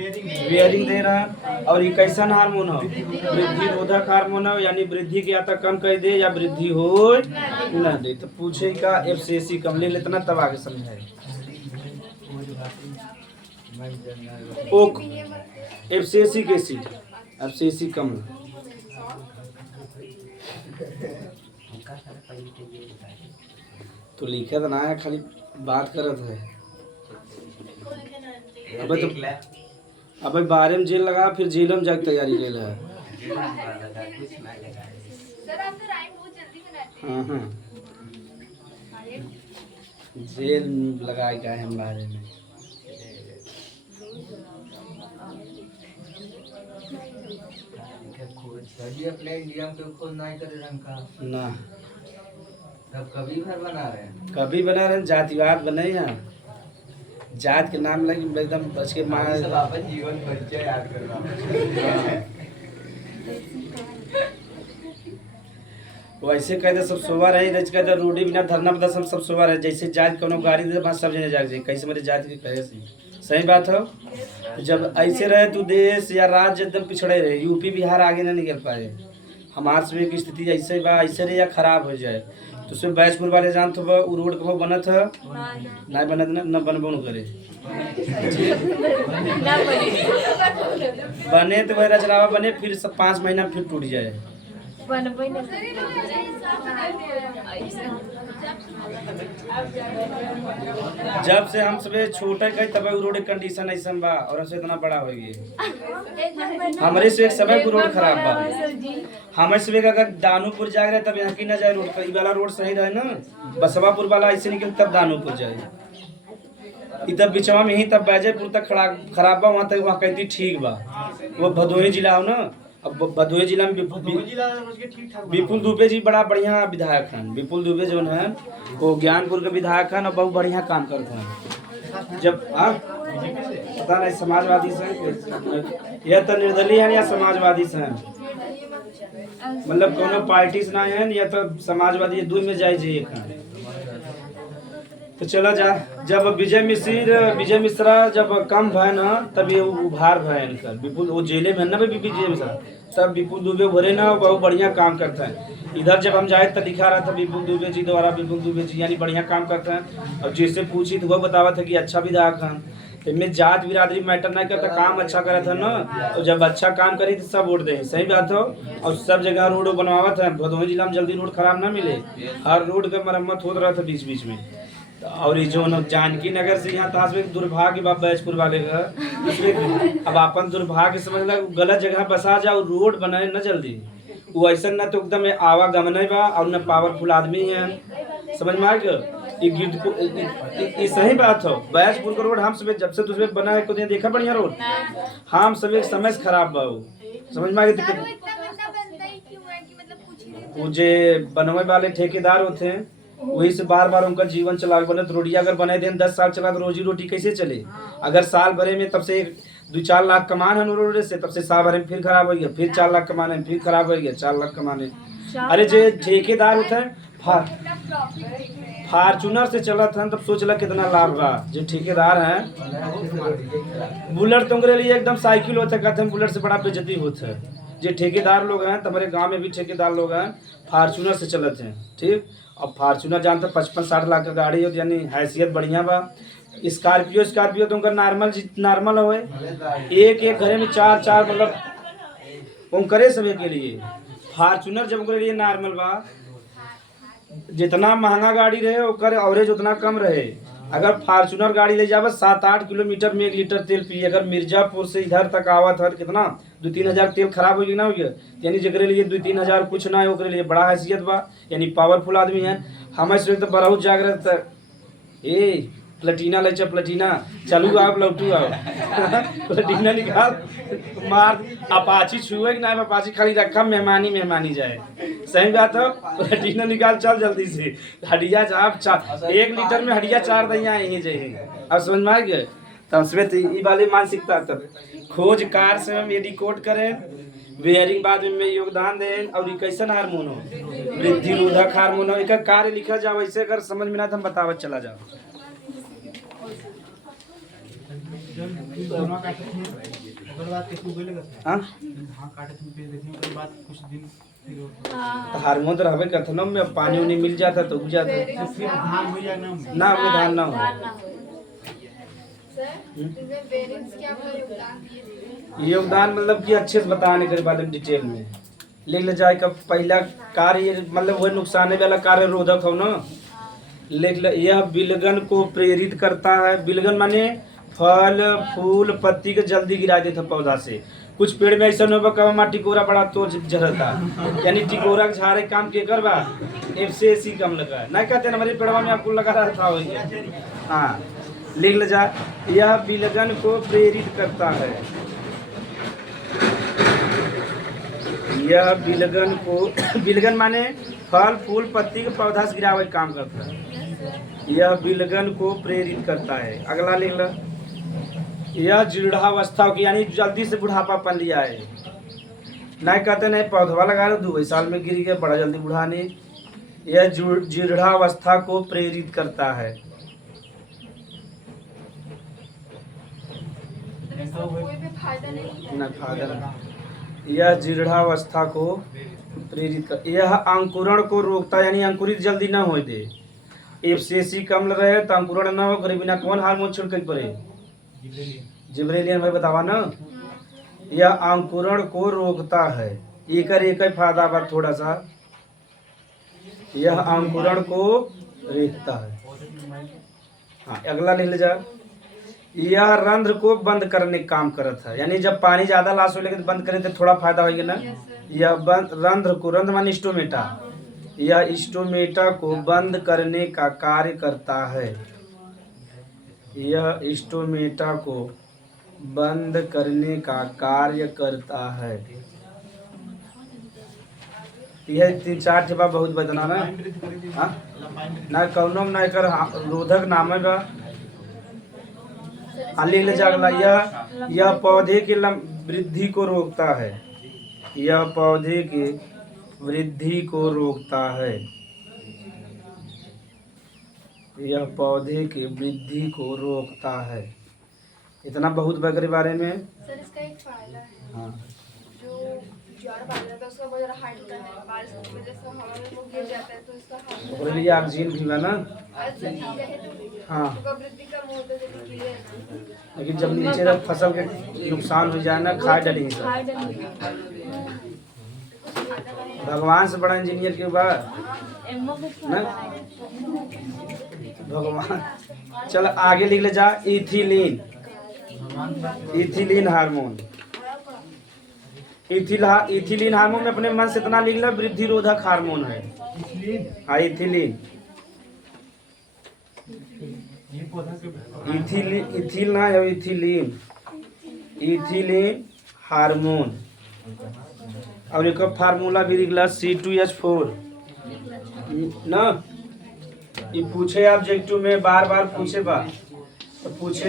बेयरिंग दे रहा है। और ये कैसन हार्मोन हो? वृद्धि रोधक हार्मोन हो, यानी वृद्धि के या तो कम कर दे या वृद्धि हो न दे। तो पूछे का FCC कम ले लेतना तब आगे समझाए। ओक FCC के सी FCC कम तो लिखे तो ना है, खाली बात करत है। अबे तो अबे 12 में जेल लगा, फिर जेल में जाके तैयारी ले है। सर आप तो राइम बहुत जल्दी बनाते हैं। हाँ हाँ, जेल लगाए गए हैं बारे में। सभी अपने इंडिया में कोई खोज नहीं करे रंग का, ना सब कभी भर बना रहे हैं। कभी बना रहे जातिवाद बने यहाँ, जात के नाम लगे एकदम बच के मार। सब अपन जीवन परिचय याद कर रहा हूँ। वैसे कहते सब सोवा रहे, रच कहते रोडी बिना धरना पता सब सोवा रहे। जैसे जात कोनो गाड़ी दे बात सब जने जाग जाए, कैसे मेरे जात के कहे सही बात हो। जब ऐसे रहे तो देश या राज्य एकदम पिछड़े रहे, यूपी बिहार आगे ना निकल पाए। हमारे सब की स्थिति ऐसे बा, ऐसे रहे या खराब हो जाए। तो उसमें बैजपुर वाले जान तो वो रोड कहो बनत है ना, बनत न बनबो न करे। बने तो वह रचरावा बने, फिर सब 5 महीना फिर टूट जाए। जब से हम सबे छोटे गए तब रोड कंडीशन ऐसा बा, और हमसे इतना बड़ा हो गए। हमारे से एक समय रोड खराब बा। हमारे से अगर दानूपुर जा रहे तब यहाँ की ना जाए रोड, कई वाला रोड सही रहे ना, बसवापुर वाला ऐसे निकल तब दानूपुर जाए। इधर बिचवा में ही तब बैजयपुर तक खराब बा, वहाँ तक वहाँ कहती ठीक बा। वो भदोही जिला हो ना, अब भदोही जिला में विपुल दुबे जी बड़ा बढ़िया विधायक हैं। विपुल दुबे जो है वो ज्ञानपुर के विधायक हैं और बहुत बढ़िया काम करते हैं। जब पता नहीं समाजवादी से यह तो निर्दलीय है या समाजवादी से हैं, मतलब कोनो पार्टी से ना है या तो समाजवादी, दो में जाए जी। तो चला जा, जब विजय मिश्रा जब कम भय ना तब ये उभार भय इनका। विपुल वो जेले में ना विजय मिश्रा, तब विपुल दुबे भरे ना बहुत बढ़िया काम करते हैं। इधर जब हम जाए तो दिखा रहा था विपुल दुबे जी द्वारा, विपुल दुबे जी यानी बढ़िया काम करते हैं। और जैसे पूछी तो वो बतावा था कि अच्छा विधायक हैं, इनमें जात बिरादरी मैटर नहीं करता, काम अच्छा करे था ना। तो जब अच्छा काम करी तो सब वोट दें, सही बात हो। और सब जगह रोड बनवावा था। भदोही जिला में जल्दी रोड खराब ना मिले, हर रोड का मरम्मत होता रहा था बीच बीच में। और ये जो जानकी नगर से यहाँ ताज में दुर्भाग्य बाबा बैजपुर वाले का, उसमें अब अपन दुर्भाग्य समझ ला, गलत जगह बसा जाओ, रोड बनाए न जल्दी। वो ऐसा न तो एकदम आवागमन बा और न पावरफुल आदमी है, समझ में आ गया। ये सही बात हो। बैजपुर का रोड हम सब जब से दूसरे बना है, कुछ देखा बढ़िया रोड, हम सब एक समय से खराब बा, समझ में आ गया। वो जे बनवे वाले ठेकेदार होते हैं वही से बार बार उनका जीवन चला बने। तो रोडिया अगर बने दिन 10 साल चला तो रोजी रोटी कैसे चले। अगर साल भरे में तब से 2-4 लाख कमाने हैं रोड से, तब से साल भरे में फिर खराब हो गया, फिर 4 लाख कमाने, फिर खराब हो गया, 4 लाख कमाने। अरे जो ठेकेदार होता है फार्चूनर से चला था तब सोच ला कितना लाभ बा। जो ठेकेदार हैं बुलेट तुमरे लिए एकदम साइकिल होता है, कहते हैं बुलेट से बड़ा बेइज्जती होता है। जो ठेकेदार लोग हैं तुम्हारे गांव में भी ठेकेदार लोग हैं फार्चूनर से चलते हैं, ठीक। अब फार्चूनर जानते 55-60 लाख का गाड़ी हो, यानी हैसियत बढ़िया बा। स्कॉर्पियो तो उनका नॉर्मल हो, एक घरे में 4 मतलब उनकरे सभी के लिए। फार्चूनर जब उनके लिए नॉर्मल बा, जितना महंगा गाड़ी रहे ओकर एवरेज उतना कम रहे। अगर फार्चूनर गाड़ी ले जावे 7-8 किलोमीटर में 1 लीटर तेल पिए, अगर मिर्जापुर से इधर तक आवत है कितना 2-3 हज़ार तेल खराब हो गया ना, हो गया। यानी जगरे लिए 2-3 हज़ार कुछ ना है, ओकरे लिए बड़ा हैसियत बा, यानी पावरफुल आदमी है। हमारे तो बहुत जागृत ए प्लेटिना ले, प्लेटिना चालू आप लौटू आओ प्लेटिना निकाल मार। अपाची छुए कि ना, अपाची खाली रखा मेहमानी जाए, सही बात हो। प्लेटिना निकाल चल जल्दी से। हडिया आप 1 लीटर में हडिया 4 दैया यही जाए। अब समझ में आ गए। तब से वाली मानसिकता तब खोज कार से हम यदि कोट करें, वेयरिंग बाद में योगदान दें। और कैसन हार्मोन हो, वृद्धि रोधक हार्मोन हो, एक कार्य लिखा जाओ। ऐसे अगर समझ में ना तो हम बतावत चला जाओ। हार्मोन तो रहबे करता ना, में पानी उनी मिल जाता तो उग जाता ना, में धान ना हो। योगदान मतलब कि अच्छे से बताने के बारे में डिटेल में लिख ले जाए। कब पहला कार्य मतलब वही नुकसान वाला कार्य रोधक हो ना, लिख ले, यह विलगन को प्रेरित करता है। विलगन माने फल फूल पत्ती के जल्दी गिरा देता पौधा से। कुछ पेड़ में ऐसा नहीं होगा माँ टिकोरा बड़ा तो झरता, यानी टिकोरा के झाड़े काम के करवा FCAC कम लगा नहीं कहते ना, हमारे पेड़वा में आपको लगा रहा था वही। हाँ लिख ले जा, यह विलगन को प्रेरित करता है। यह विलगन को विलगन माने फल फूल पत्ती के पौधा से गिरावे का काम करता है। यह विलगन को प्रेरित करता है। अगला लिख लो, यह जीर्णावस्था की यानी जल्दी से बुढ़ापापन लिया है। नहीं कहते नहीं पौधवा लगा लो 2 साल में गिर गया, बड़ा जल्दी बुढ़ाने। यह जीर्णावस्था को प्रेरित करता है। इसका कोई भी फायदा नहीं है। न फायदा नहीं। यह जीर्णावस्था को प्रेरित कर, यह अंकुरण को रोकता यानी अंकुरित जल्दी ना हो दे। FCAC कम रहे तो अंकुरण ना हो करे, बिना कौन हार्मोन छिड़के पड़े? जिब्रेलियन भाई बतावा ना। यह अंकुरण को रोकता है। एक ही फायदा बा थोड़ा सा, यह अंकुरण को रोकता है। हाँ अगला लिख ले जा, यह रंध्र को बंद करने का काम करता है। यानी जब पानी ज्यादा लॉस हो लेकिन बंद करें तो थोड़ा फायदा होगा ना। यह रंध्र को, रंध्र माने स्टोमेटा, यह स्टोमेटा को बंद करने का कार्य करता है। यह स्टोमेटा को बंद करने का कार्य करता है। यह 3-4 ठेबा बहुत बदना ना। हाँ ना कौनो ना एकर रोधक नाम है बा। लिख ले जागला, यह पौधे की वृद्धि को रोकता है। यह पौधे की वृद्धि को रोकता है। यह पौधे की वृद्धि को रोकता है। इतना बहुत बकरी बारे में। सर इसका एक फायदा है, हाँ जो ज्वार बाल जाता है उसका बहुत ज़्यादा हाइट होता है, बारिश की वजह से हवा में वो गिर जाता है तो इसका हाइट और लिए ऑक्सीजन भी बा ना। हाँ उसका वृद्धि कम होता है जब गिरे है। लेकिन जब नीचे जब फसल के नुकसान हो जाए ना, खाद डलेगी सब। भगवान से बड़ा इंजीनियर के बाद ना भगवान। चल आगे लिख ले जा, ethylene. Ethylene hormone. Ethylene hormone में अपने मन से इतना लिख ले, वृद्धि रोधक हार्मोन है। हाँ इथिलीन। इथिल ना है, इथिलीन। Ethylene hormone. और एक फार्मूला भी लिख ला, C2H4 ना। ये पूछे ऑब्जेक्टिव में बार बार पूछे बा तो पूछे।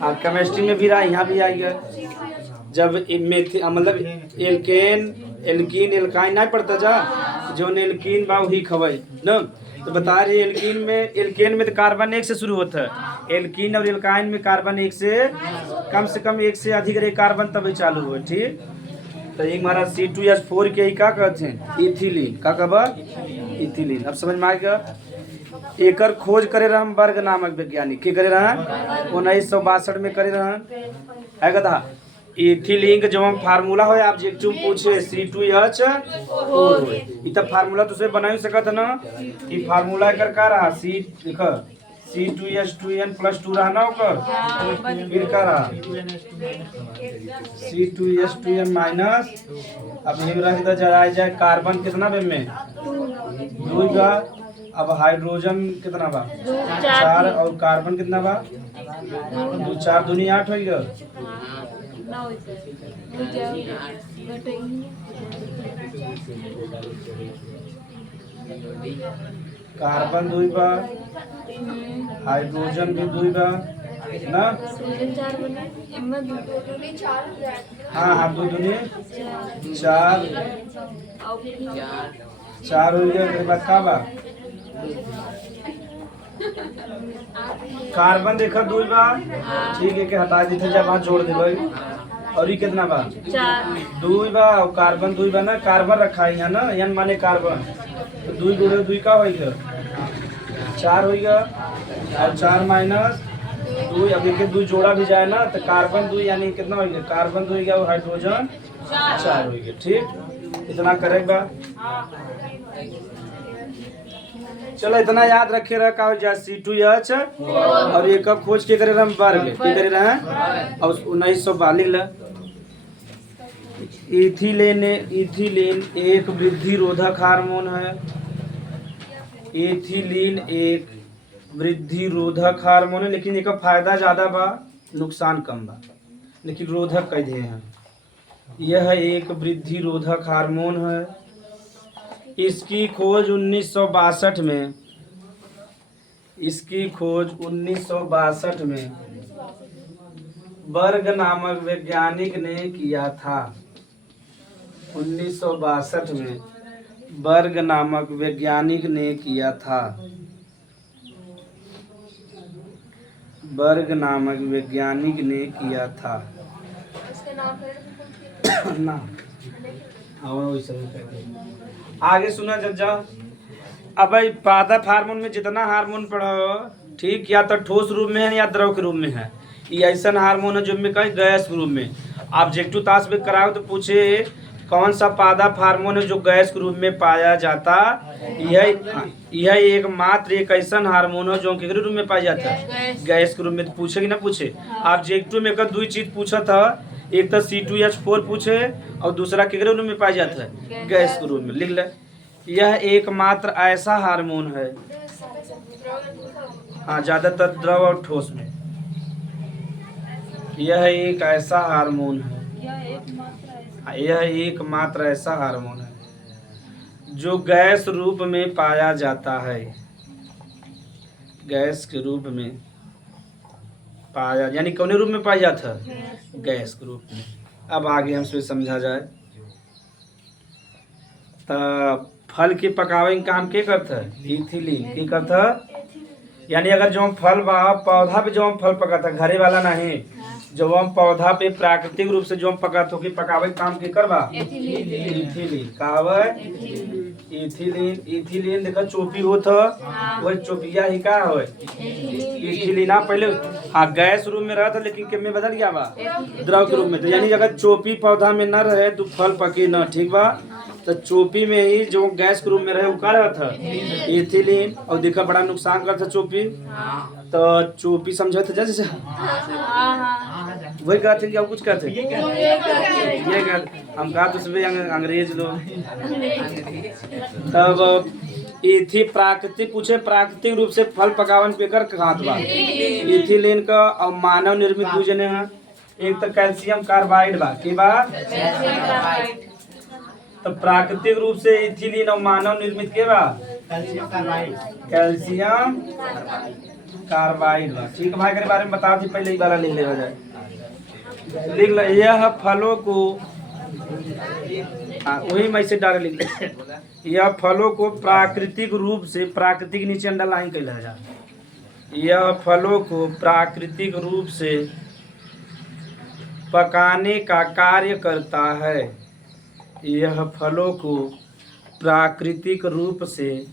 हाँ केमिस्ट्री में भी रहा, यहाँ भी आएगा। जब मतलब एल्कीन एल्काइन नहीं पड़ता जा, जो एल्कीन बा वही खवाई ना। तो बता रही एल्केन में तो कार्बन 1 से शुरू होता है। एल्कीन और एल्काइन में कार्बन 1 से कम 1 से अधिक रहे कार्बन तभी चालू हो। ठीक, तो एक हमारा C2H4 के ही क्या कहते हैं, इथिलीन। का कबा इथिलीन। अब समझ में आ गया। एकर खोज करे रहा बर्ग नामक वैज्ञानिक के करे रहा 1962 में करे रहा है कथा। इथिलीन के जब हम फार्मूला हो ऑब्जेक्टिव पूछे C2H4 ये तब फार्मूला तो से बना ही सकत है ना। ये फार्मूला एकर का रहा देखो C2H2n+2 रहा ना ओकर। फिर का रहा C2H2n माइनस। अब ये रख दे जरा जाए कार्बन कितना बे में 2 का। अब हाइड्रोजन कितना बा 4 और कार्बन कितना बा 2 4 दूनी 8 हो गया। कार्बन 2 बा, हाइड्रोजन भी 2 बा ना। हाँ हाँ 2 दूनी 4 4 हो गया। के बाद का बा कार्बन देखा 2 बा। ठीक है के हटा दी थे जब वहाँ जोड़ दे। और ये कितना बा 2 बा और कार्बन 2 बा ना। कार्बन रखा है यहाँ ना, यानी माने कार्बन तो 2 गुणे 2 का हो गया 4 हो गया। और 4 माइनस 2 अब एक 2 जोड़ा भी जाए ना तो कार्बन 2 यानी कितना हो गया कार्बन 2 हो गया और हाइड्रोजन 4 हो गया। ठीक, इतना करेक्ट बा। चलो इतना याद रखे रहा का जा C2H और एक कब खोज के करे रहे वर्ग के करे रहे और 1912 लिख ला। इथिलीन एक वृद्धि रोधक हार्मोन है। इथिलीन एक वृद्धि रोधक हार्मोन है, लेकिन इसका फायदा ज्यादा बा नुकसान कम बा, लेकिन रोधक कह दिए हैं। यह एक वृद्धि रोधक हार्मोन है। इसकी खोज 1962 में बर्ग नामक वैज्ञानिक ने किया था। 1962 में बर्ग नामक वैज्ञानिक ने किया था। बर्ग नामक वैज्ञानिक ने किया था। उसके नाम पर ना और वही सब कहते हैं। आगे सुना जज्जा। अब भाई पादप हार्मोन में जितना हार्मोन पढ़ो ठीक, या तो ठोस रूप में है या द्रव के रूप में है। ये ऐसा हार्मोन है जो में कहीं गैस के रूप में। ऑब्जेक्टिव टास्क में कराओ तो पूछे कौन सा पादप हार्मोन है जो गैस के रूप में पाया जाता। यह एकमात्र एक ऐसा हार्मोन है जो किस रूप में पाया जाता है, गैस के रूप में। तो पूछेगी ना पूछे ऑब्जेक्टिव में दो चीज पूछा था, एक तो C2H4 पूछे और दूसरा किस रूप में पाया जाता है, गैस के रूप में। लिख ले, यह एकमात्र ऐसा हार्मोन है, हाँ ज्यादातर द्रव और ठोस में। यह एक ऐसा हार्मोन है, यह एकमात्र ऐसा हार्मोन है जो गैस रूप में पाया जाता है। गैस के रूप में पाया, यानी कौन रूप में पाया जाता है, गैस के रूप में। अब आगे हमसे समझा जाए तो फल के पकावे का काम के करता है, इथिलीन की करता है। यानी अगर जो हम फल बा पौधा पे जो हम फल पकाता है, घरे वाला नहीं, जो हम पौधा पे प्राकृतिक रूप से जो हम पकाते हो कि पकावे काम के करवा इथिलीन कहावे। इथिलीन देखा चोपी होत वही चोपिया ही का हो इथिलीन। पहले हाँ गैस रूप में रहा था, लेकिन किस में बदल गया बा, द्रव के रूप में। तो यानी अगर चोपी पौधा में न रहे तो फल पके न, ठीक बा। तो चोपी में ही जो गैस के रूप में रहे वो का रहा था, इथिलीन। और देखा बड़ा नुकसान करता चोपी। तो चोपी समझे थे जैसे वही कहते हैं, कुछ कहते ये हम कहा तो सभी अंग्रेज लोग। तब इथि प्राकृतिक पूछे, प्राकृतिक रूप से फल पकावन पेकर खात बा इथिलीन का। और मानव निर्मित भोजन है, एक तो कैल्शियम कार्बाइड बा की बा। तो प्राकृतिक रूप से इथिलीन और मानव निर्मित के बा कैल्शियम कार्बाइड बा। ठीक भाई के बारे में बता दी, पहले ही वाला लिख ले जाए। लिख लो, यह फलों को वही मैं से डाल लिख ले। यह फलों को प्राकृतिक रूप से, प्राकृतिक नीचे अंडरलाइन कर जा। यह फलों को प्राकृतिक रूप से पकाने का कार्य करता है। यह फलों को प्राकृतिक रूप से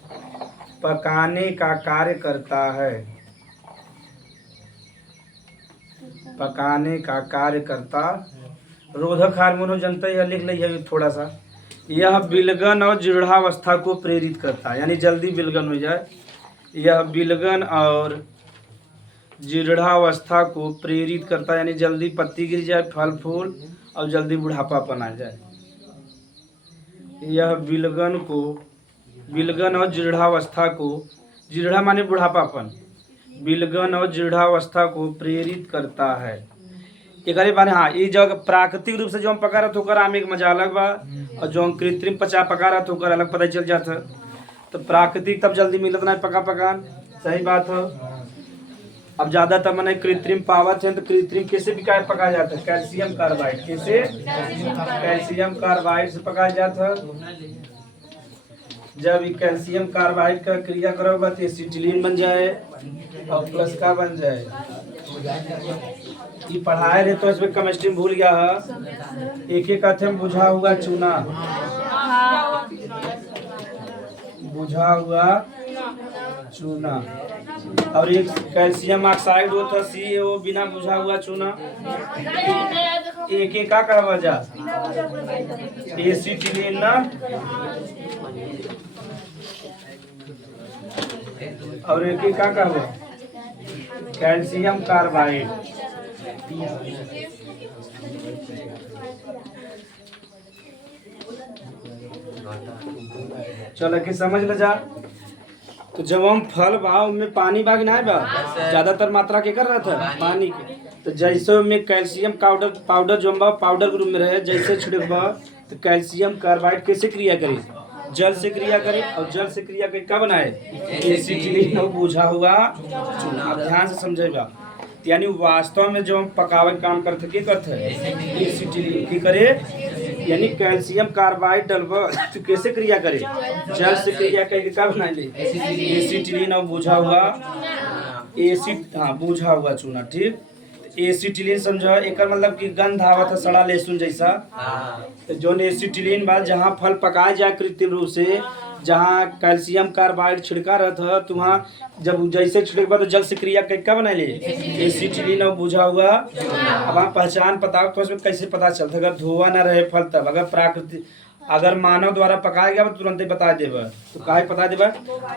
पकाने का कार्य करता है, पकाने का कार्य करता। रोधक हार्मोन जनता यह लिख ली थोड़ा सा। यह विलगन और जीर्णावस्था को प्रेरित करता है, यानी जल्दी विलगन हो जाए। यह विलगन और जीर्णावस्था को प्रेरित करता है, यानी जल्दी पत्ती गिर जाए, फल फूल और जल्दी बुढ़ापापन आ जाए। यह विलगन और जीर्णावस्था को, जीर्णा माने बुढ़ापापन, विलगन और जीर्णावस्था को प्रेरित करता है। एक बारे हाँ, ये जो प्राकृतिक रूप से जो हम पका रहे थे आम एक मजा अलग बा, और जो हम कृत्रिम पका रहे थे अलग पता चल जाता। तो प्राकृतिक तब जल्दी मिलत ना पकान, सही बात हो। अब ज्यादातर मैंने कृत्रिम पावत है, तो कृत्रिम कैसे भी पकाया जाता है, कैल्शियम कार्बाइड, कैसे कैल्शियम कार्बाइड से पकाया जाता है। जब कैल्शियम कार्बाइड का क्रिया करोगे तो एसिटिलीन बन जाए और प्लस का बन जाए। ये पढ़ाए रहे तो इसमें केमिस्ट्री भूल गया है। एक एक कहते हैं बुझा हुआ चूना, बुझा हुआ चूना। और एक कैल्शियम ऑक्साइड होता CaO, बिना बुझा हुआ चूना। एक एक का कहवा जा एसिटिलीन ना। और एक ही का कहबो कैल्शियम कार्बाइड। चलो कि समझ ल जा। तो जब हम फल भाव में पानी भाग ना बा ज्यादातर मात्रा के कर रहा था पानी के, तो जैसे में कैल्शियम पाउडर जो हम पाउडर के रूप में रहे जैसे छिड़कबा तो कैल्शियम कार्बाइड कैसे क्रिया करे, जल से क्रिया करे, और जल से क्रिया करके क्या बनाए एसिटिलीन बुझा हुआ चूना। आप ध्यान से समझेगा, यानी वास्तव में जो हम पकावे काम करते के करते एसिटिलीन की करे, यानी कैल्शियम कार्बाइड डलबा तो कैसे क्रिया करे, जल से क्रिया करके क्या बनाए ले एसिटिलीन और बुझा हुआ एसिड, हाँ बुझा हुआ चूना। ठीक, एसिटिलीन समझो एक मतलब कि गंध आवत है सड़ा लहसुन जैसा। तो जो एसिटिलीन बाद जहाँ फल पकाया जाए कृत्रिम रूप से, जहाँ कैल्शियम कार्बाइड छिड़का रहता है तो वहाँ जब जैसे छिड़कबा तो जल से क्रिया क्या बना ले एसिटिलीन और बुझा हुआ। अब वहाँ पहचान पता तो उसमें कैसे पता चलता, अगर धोआ ना रहे फल तब, अगर प्राकृतिक अगर मानव द्वारा पकाया गया तो तुरंत ही बता देबा। तो काहे बता देबा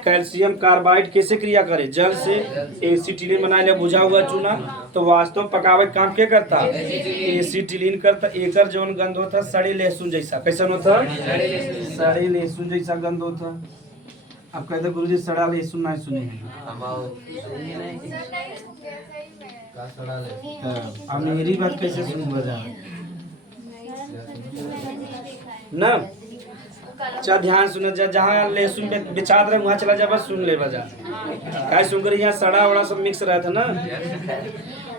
कैल्शियम कार्बाइड कैसे क्रिया करे, जल से एसिटिलीन बना ले बुझा हुआ चूना। तो वास्तव में पकावे काम क्या करता एसिटिलीन करता। एकर जौन गंध होता सड़े लहसुन जैसा, कैसन होता सड़े लहसुन जैसा गंध होता। अब कहते गुरुजी सड़ा लहसुन नहीं सुने हैं, अब मेरी बात कैसे सुन बजा ना। अच्छा ध्यान सुन जा, जहाँ लहसुन बेचात रहे वहाँ चला जा, बस सुन ले बजा क्या सुन कर, यहाँ सड़ा वड़ा सब मिक्स रहा था ना।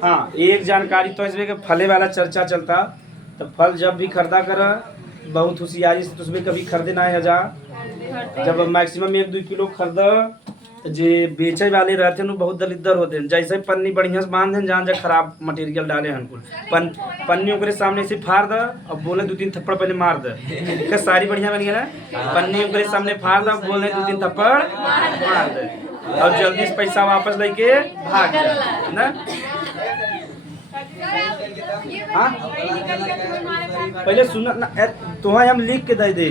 हाँ एक जानकारी तो इसमें कि फले वाला चर्चा चलता, तो फल जब भी खरीदा कर बहुत होशियारी से, तो उसमें कभी खरीदे ना है जा। जब मैक्सिमम 1-2 किलो खरीद जे बेचे वाले रहते हैं बहुत दलिद्दर होते हैं। जैसे पन्नी बढ़िया से बांध दें जहाँ जहाँ खराब मटेरियल डाले हैं पन्नी ओकरे सामने से फाड़ द और बोले 2-3 थप्पड़ पहले मार द, क्या सारी बढ़िया बन गया ना। पन्नी ओकरे सामने फाड़ द बोले 2-3 थप्पड़ मार दे और जल्दी से पैसा वापस लेके भाग जा ना। हाँ पहले सुना ना, तुम्हें हम लिख के दे दे।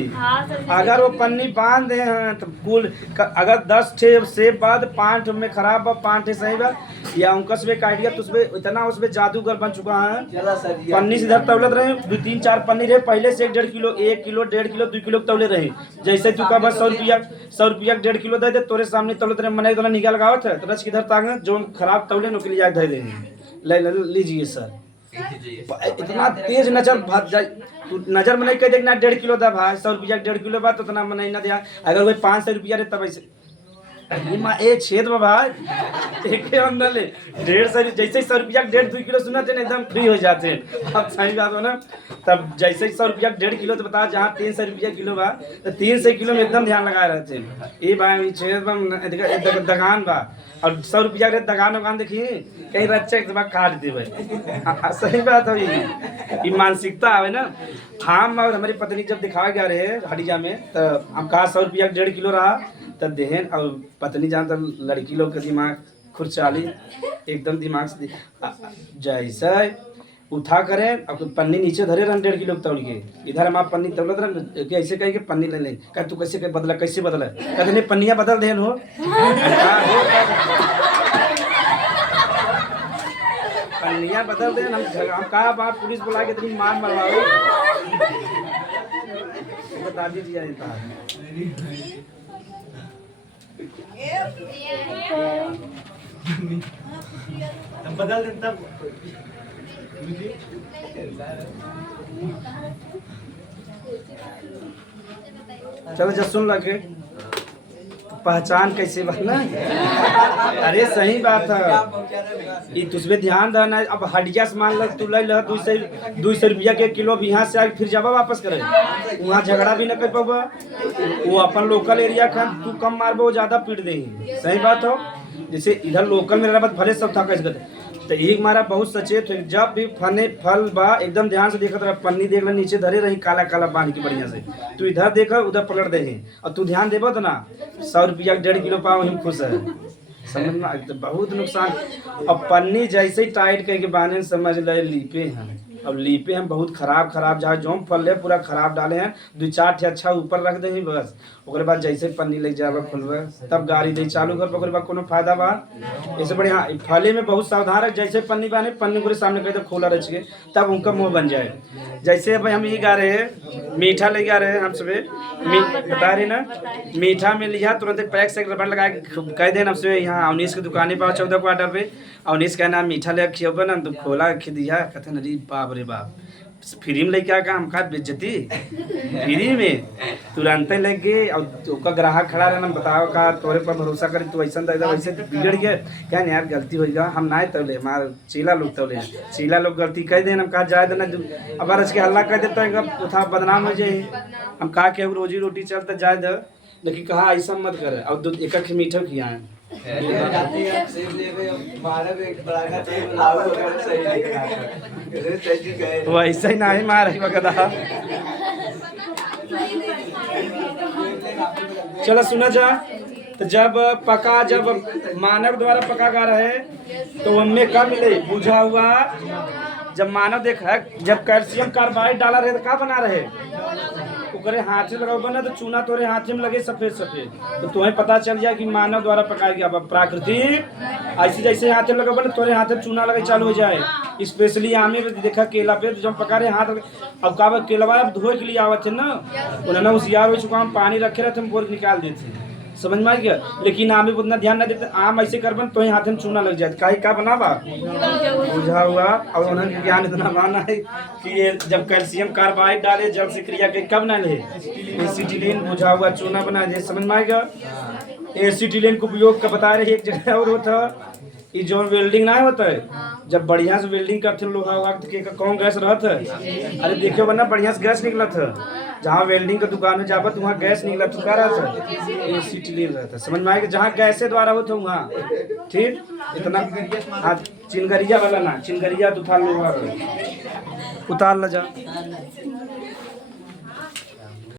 अगर वो पन्नी बांध दे हैं तो कुल अगर 10 ठे सेब बाद 5 में खराब बा 5 ठे सही बा, या उनका से काट दिया तो उसमें इतना उसमें जादूगर बन चुका है। पन्नी से इधर तौलत रहे 2-3-4 पन्नी रहे पहले से 1.5 किलो 1 किलो 1.5 किलो 2 किलो तौले रहे। जैसे तू का बस 100 रुपया 1.5 किलो दे दे तोरे सामने तौलत रहे मने निकाल लगावत है तो रच किधर तांग जो खराब तौले नुकली जाए दे देंगे। लीजिए सर, इतना तेज नजर भाग जाए, तू नजर में नहीं कह देखना 1.5 किलो था भाई 100 रुपया 1.5 किलो बात तो इतना मन नहीं ना दिया। अगर वही 500 रुपया रहे तब ऐसे एक छेद में भाई एक अंदर ले 150 जैसे 100 रुपया 1.5-2 किलो सुना थे ना एकदम फ्री हो जाते हैं। अब सही बात हो ना, तब जैसे 100 रुपया 1.5 किलो तो बता जहाँ 300 रुपया किलो बा तो 300 किलो में एकदम ध्यान लगाए रहते हैं। ये भाई छेद में दगान बा और 100 रुपया के दगान वगान देखिए कहीं रच्चा एक काट देवे। सही बात हो, ये मानसिकता आवे ना। हम और हमारी पत्नी जब दिखाया गया रहे हडिया में तो हम कहा 100 रुपया 1.5 किलो रहा तब देहन और पत्नी जान तब लड़की लोग का दिमाग खुरचाली एकदम दिमाग से जैसे उठा करें अब पन्नी नीचे धरे रहे 1.5 किलो तौल के, इधर हम आप पन्नी तौलत रहे ऐसे कह के पन्नी ले लें कह तू कैसे बदला कैसे बदला कहते नहीं पन्नियाँ बदल देन हो। पन्नियाँ बदल दें हम कहा बात पुलिस बुला के इतनी मार मरवाओ बता दीजिए। बदल दे तब चलो जब सुन लगे पहचान कैसे बनना। अरे सही बात है, ये तुझे ध्यान देना। अब हडिया से मान तू ले 200 रुपया के किलो यहाँ से आगे फिर जाबा वापस करे वहाँ झगड़ा भी न कर पाबा। वो अपन लोकल एरिया खान तू कम मारबो वो ज्यादा पीट दे। सही बात हो, जैसे इधर लोकल में रहा भले सब था कैसे तो एक मारा बहुत सचेत हो। जब भी फल बा एकदम ध्यान से देखत रहा, पन्नी देख रहा नीचे धरे रही काला काला बांध के बढ़िया से, तू इधर देखा उधर पकड़ दे और तू ध्यान देबो तो ना 100 रुपया 1.5 किलो पाओ हम खुश है। समझना तो बहुत नुकसान। अब पन्नी जैसे ही टाइट करके बांधे समझ ले लीपे हैं। अब लीपे हम बहुत खराब जहाँ जो फल है पूरा खराब डाले हैं 2-4 ठे अच्छा ऊपर रख दे बस ओकरे बाद जैसे पन्नी ले जाबे खोलबे तब गाड़ी दे चालू कर, ओकरे बाद कोनो फायदा बा ऐसे बढ़िया फले में बहुत सावधान है। जैसे पन्नी बाने पन्नी के सामने कह दे खोला रह के तब उनका मुंह बन जाए। जैसे भाई हम ये गा रहे हैं मीठा ले गा रहे हैं हम सबे बता रहे ना मीठा में लिया तुरंत पैक से रबड़ लगा के कह देना हमसे यहाँ अवनीश की दुकान पर 14 क्वार्टर पे अवनीश का नाम मीठा ले खियोबे ना तो खोला खी दिया कहते अरे बाप रे बाप फ्री में लेके आका हमका बेइज्जती फ्री में तुरंत लग गए और ओका ग्राहक खड़ा रहना बताओ का तोरे पर भरोसा करी तू ऐसा वैसे बिगड़ गया क्या नहीं यार गलती हो गया हम ना तौले हमार चीला लोग तौले चीला लोग गलती कह देना हम कहा जाए देना अब अरज के हल्ला कह देता है उठा बदनाम हो जाए हम कहा के रोजी रोटी चलता जाए दे लेकिन कहा ऐसा मत करे और एक मीठा किया है वैसे ही नहीं मार गधा। चलो सुना जा तो जब मानव द्वारा पका गा रहे तो उनमें क्या मिले बुझा हुआ। जब मानव देखा जब कैल्शियम कार्बाइड डाला रहे तो क्या बना रहे ओकरे हाथ में लगा ना तो चूना तोरे हाथ में लगे सफेद सफेद तो तुम्हें पता चल जाए कि मानव द्वारा पकाया गया। प्राकृति ऐसे जैसे हाथ में लगा ना तोरे हाथ में चूना लगे चालू हो जाए। स्पेशली आमे में देखा केला पे तो जब पका रहे हाथ अब का केलवा धोए के लिए आवत थे ना उन्होंने होशियार हो चुका हम पानी रखे रहते हम बोल निकाल देते समझ में आ गया। लेकिन आम उतना ध्यान नहीं देते आम ऐसे करबन तो हाथ में चूना लग जाए काहे का बना बा बुझा हुआ। और उन्होंने ज्ञान इतना माना है कि ये जब कैल्शियम कार्बाइड डाले जल से क्रिया के कब ना ले एसिटिलीन बुझा हुआ चूना बना दे समझ में आएगा। एसिटिलीन का उपयोग का बता रहे एक जगह और होता ये जो वेल्डिंग ना होता है जब बढ़िया से वेल्डिंग करते लोग वक्त के कौन गैस रहता है अरे देखियो वरना बढ़िया से गैस निकला था जहाँ वेल्डिंग का दुकान में जाबत वहाँ गैस निकला तो क्या रहा था एसिटिलीन रहता समझ में आएगा। जहाँ गैसे द्वारा होता वहाँ ठीक इतना हाँ चिनगरिया वाला ना चिनगरिया तो उतार लो जा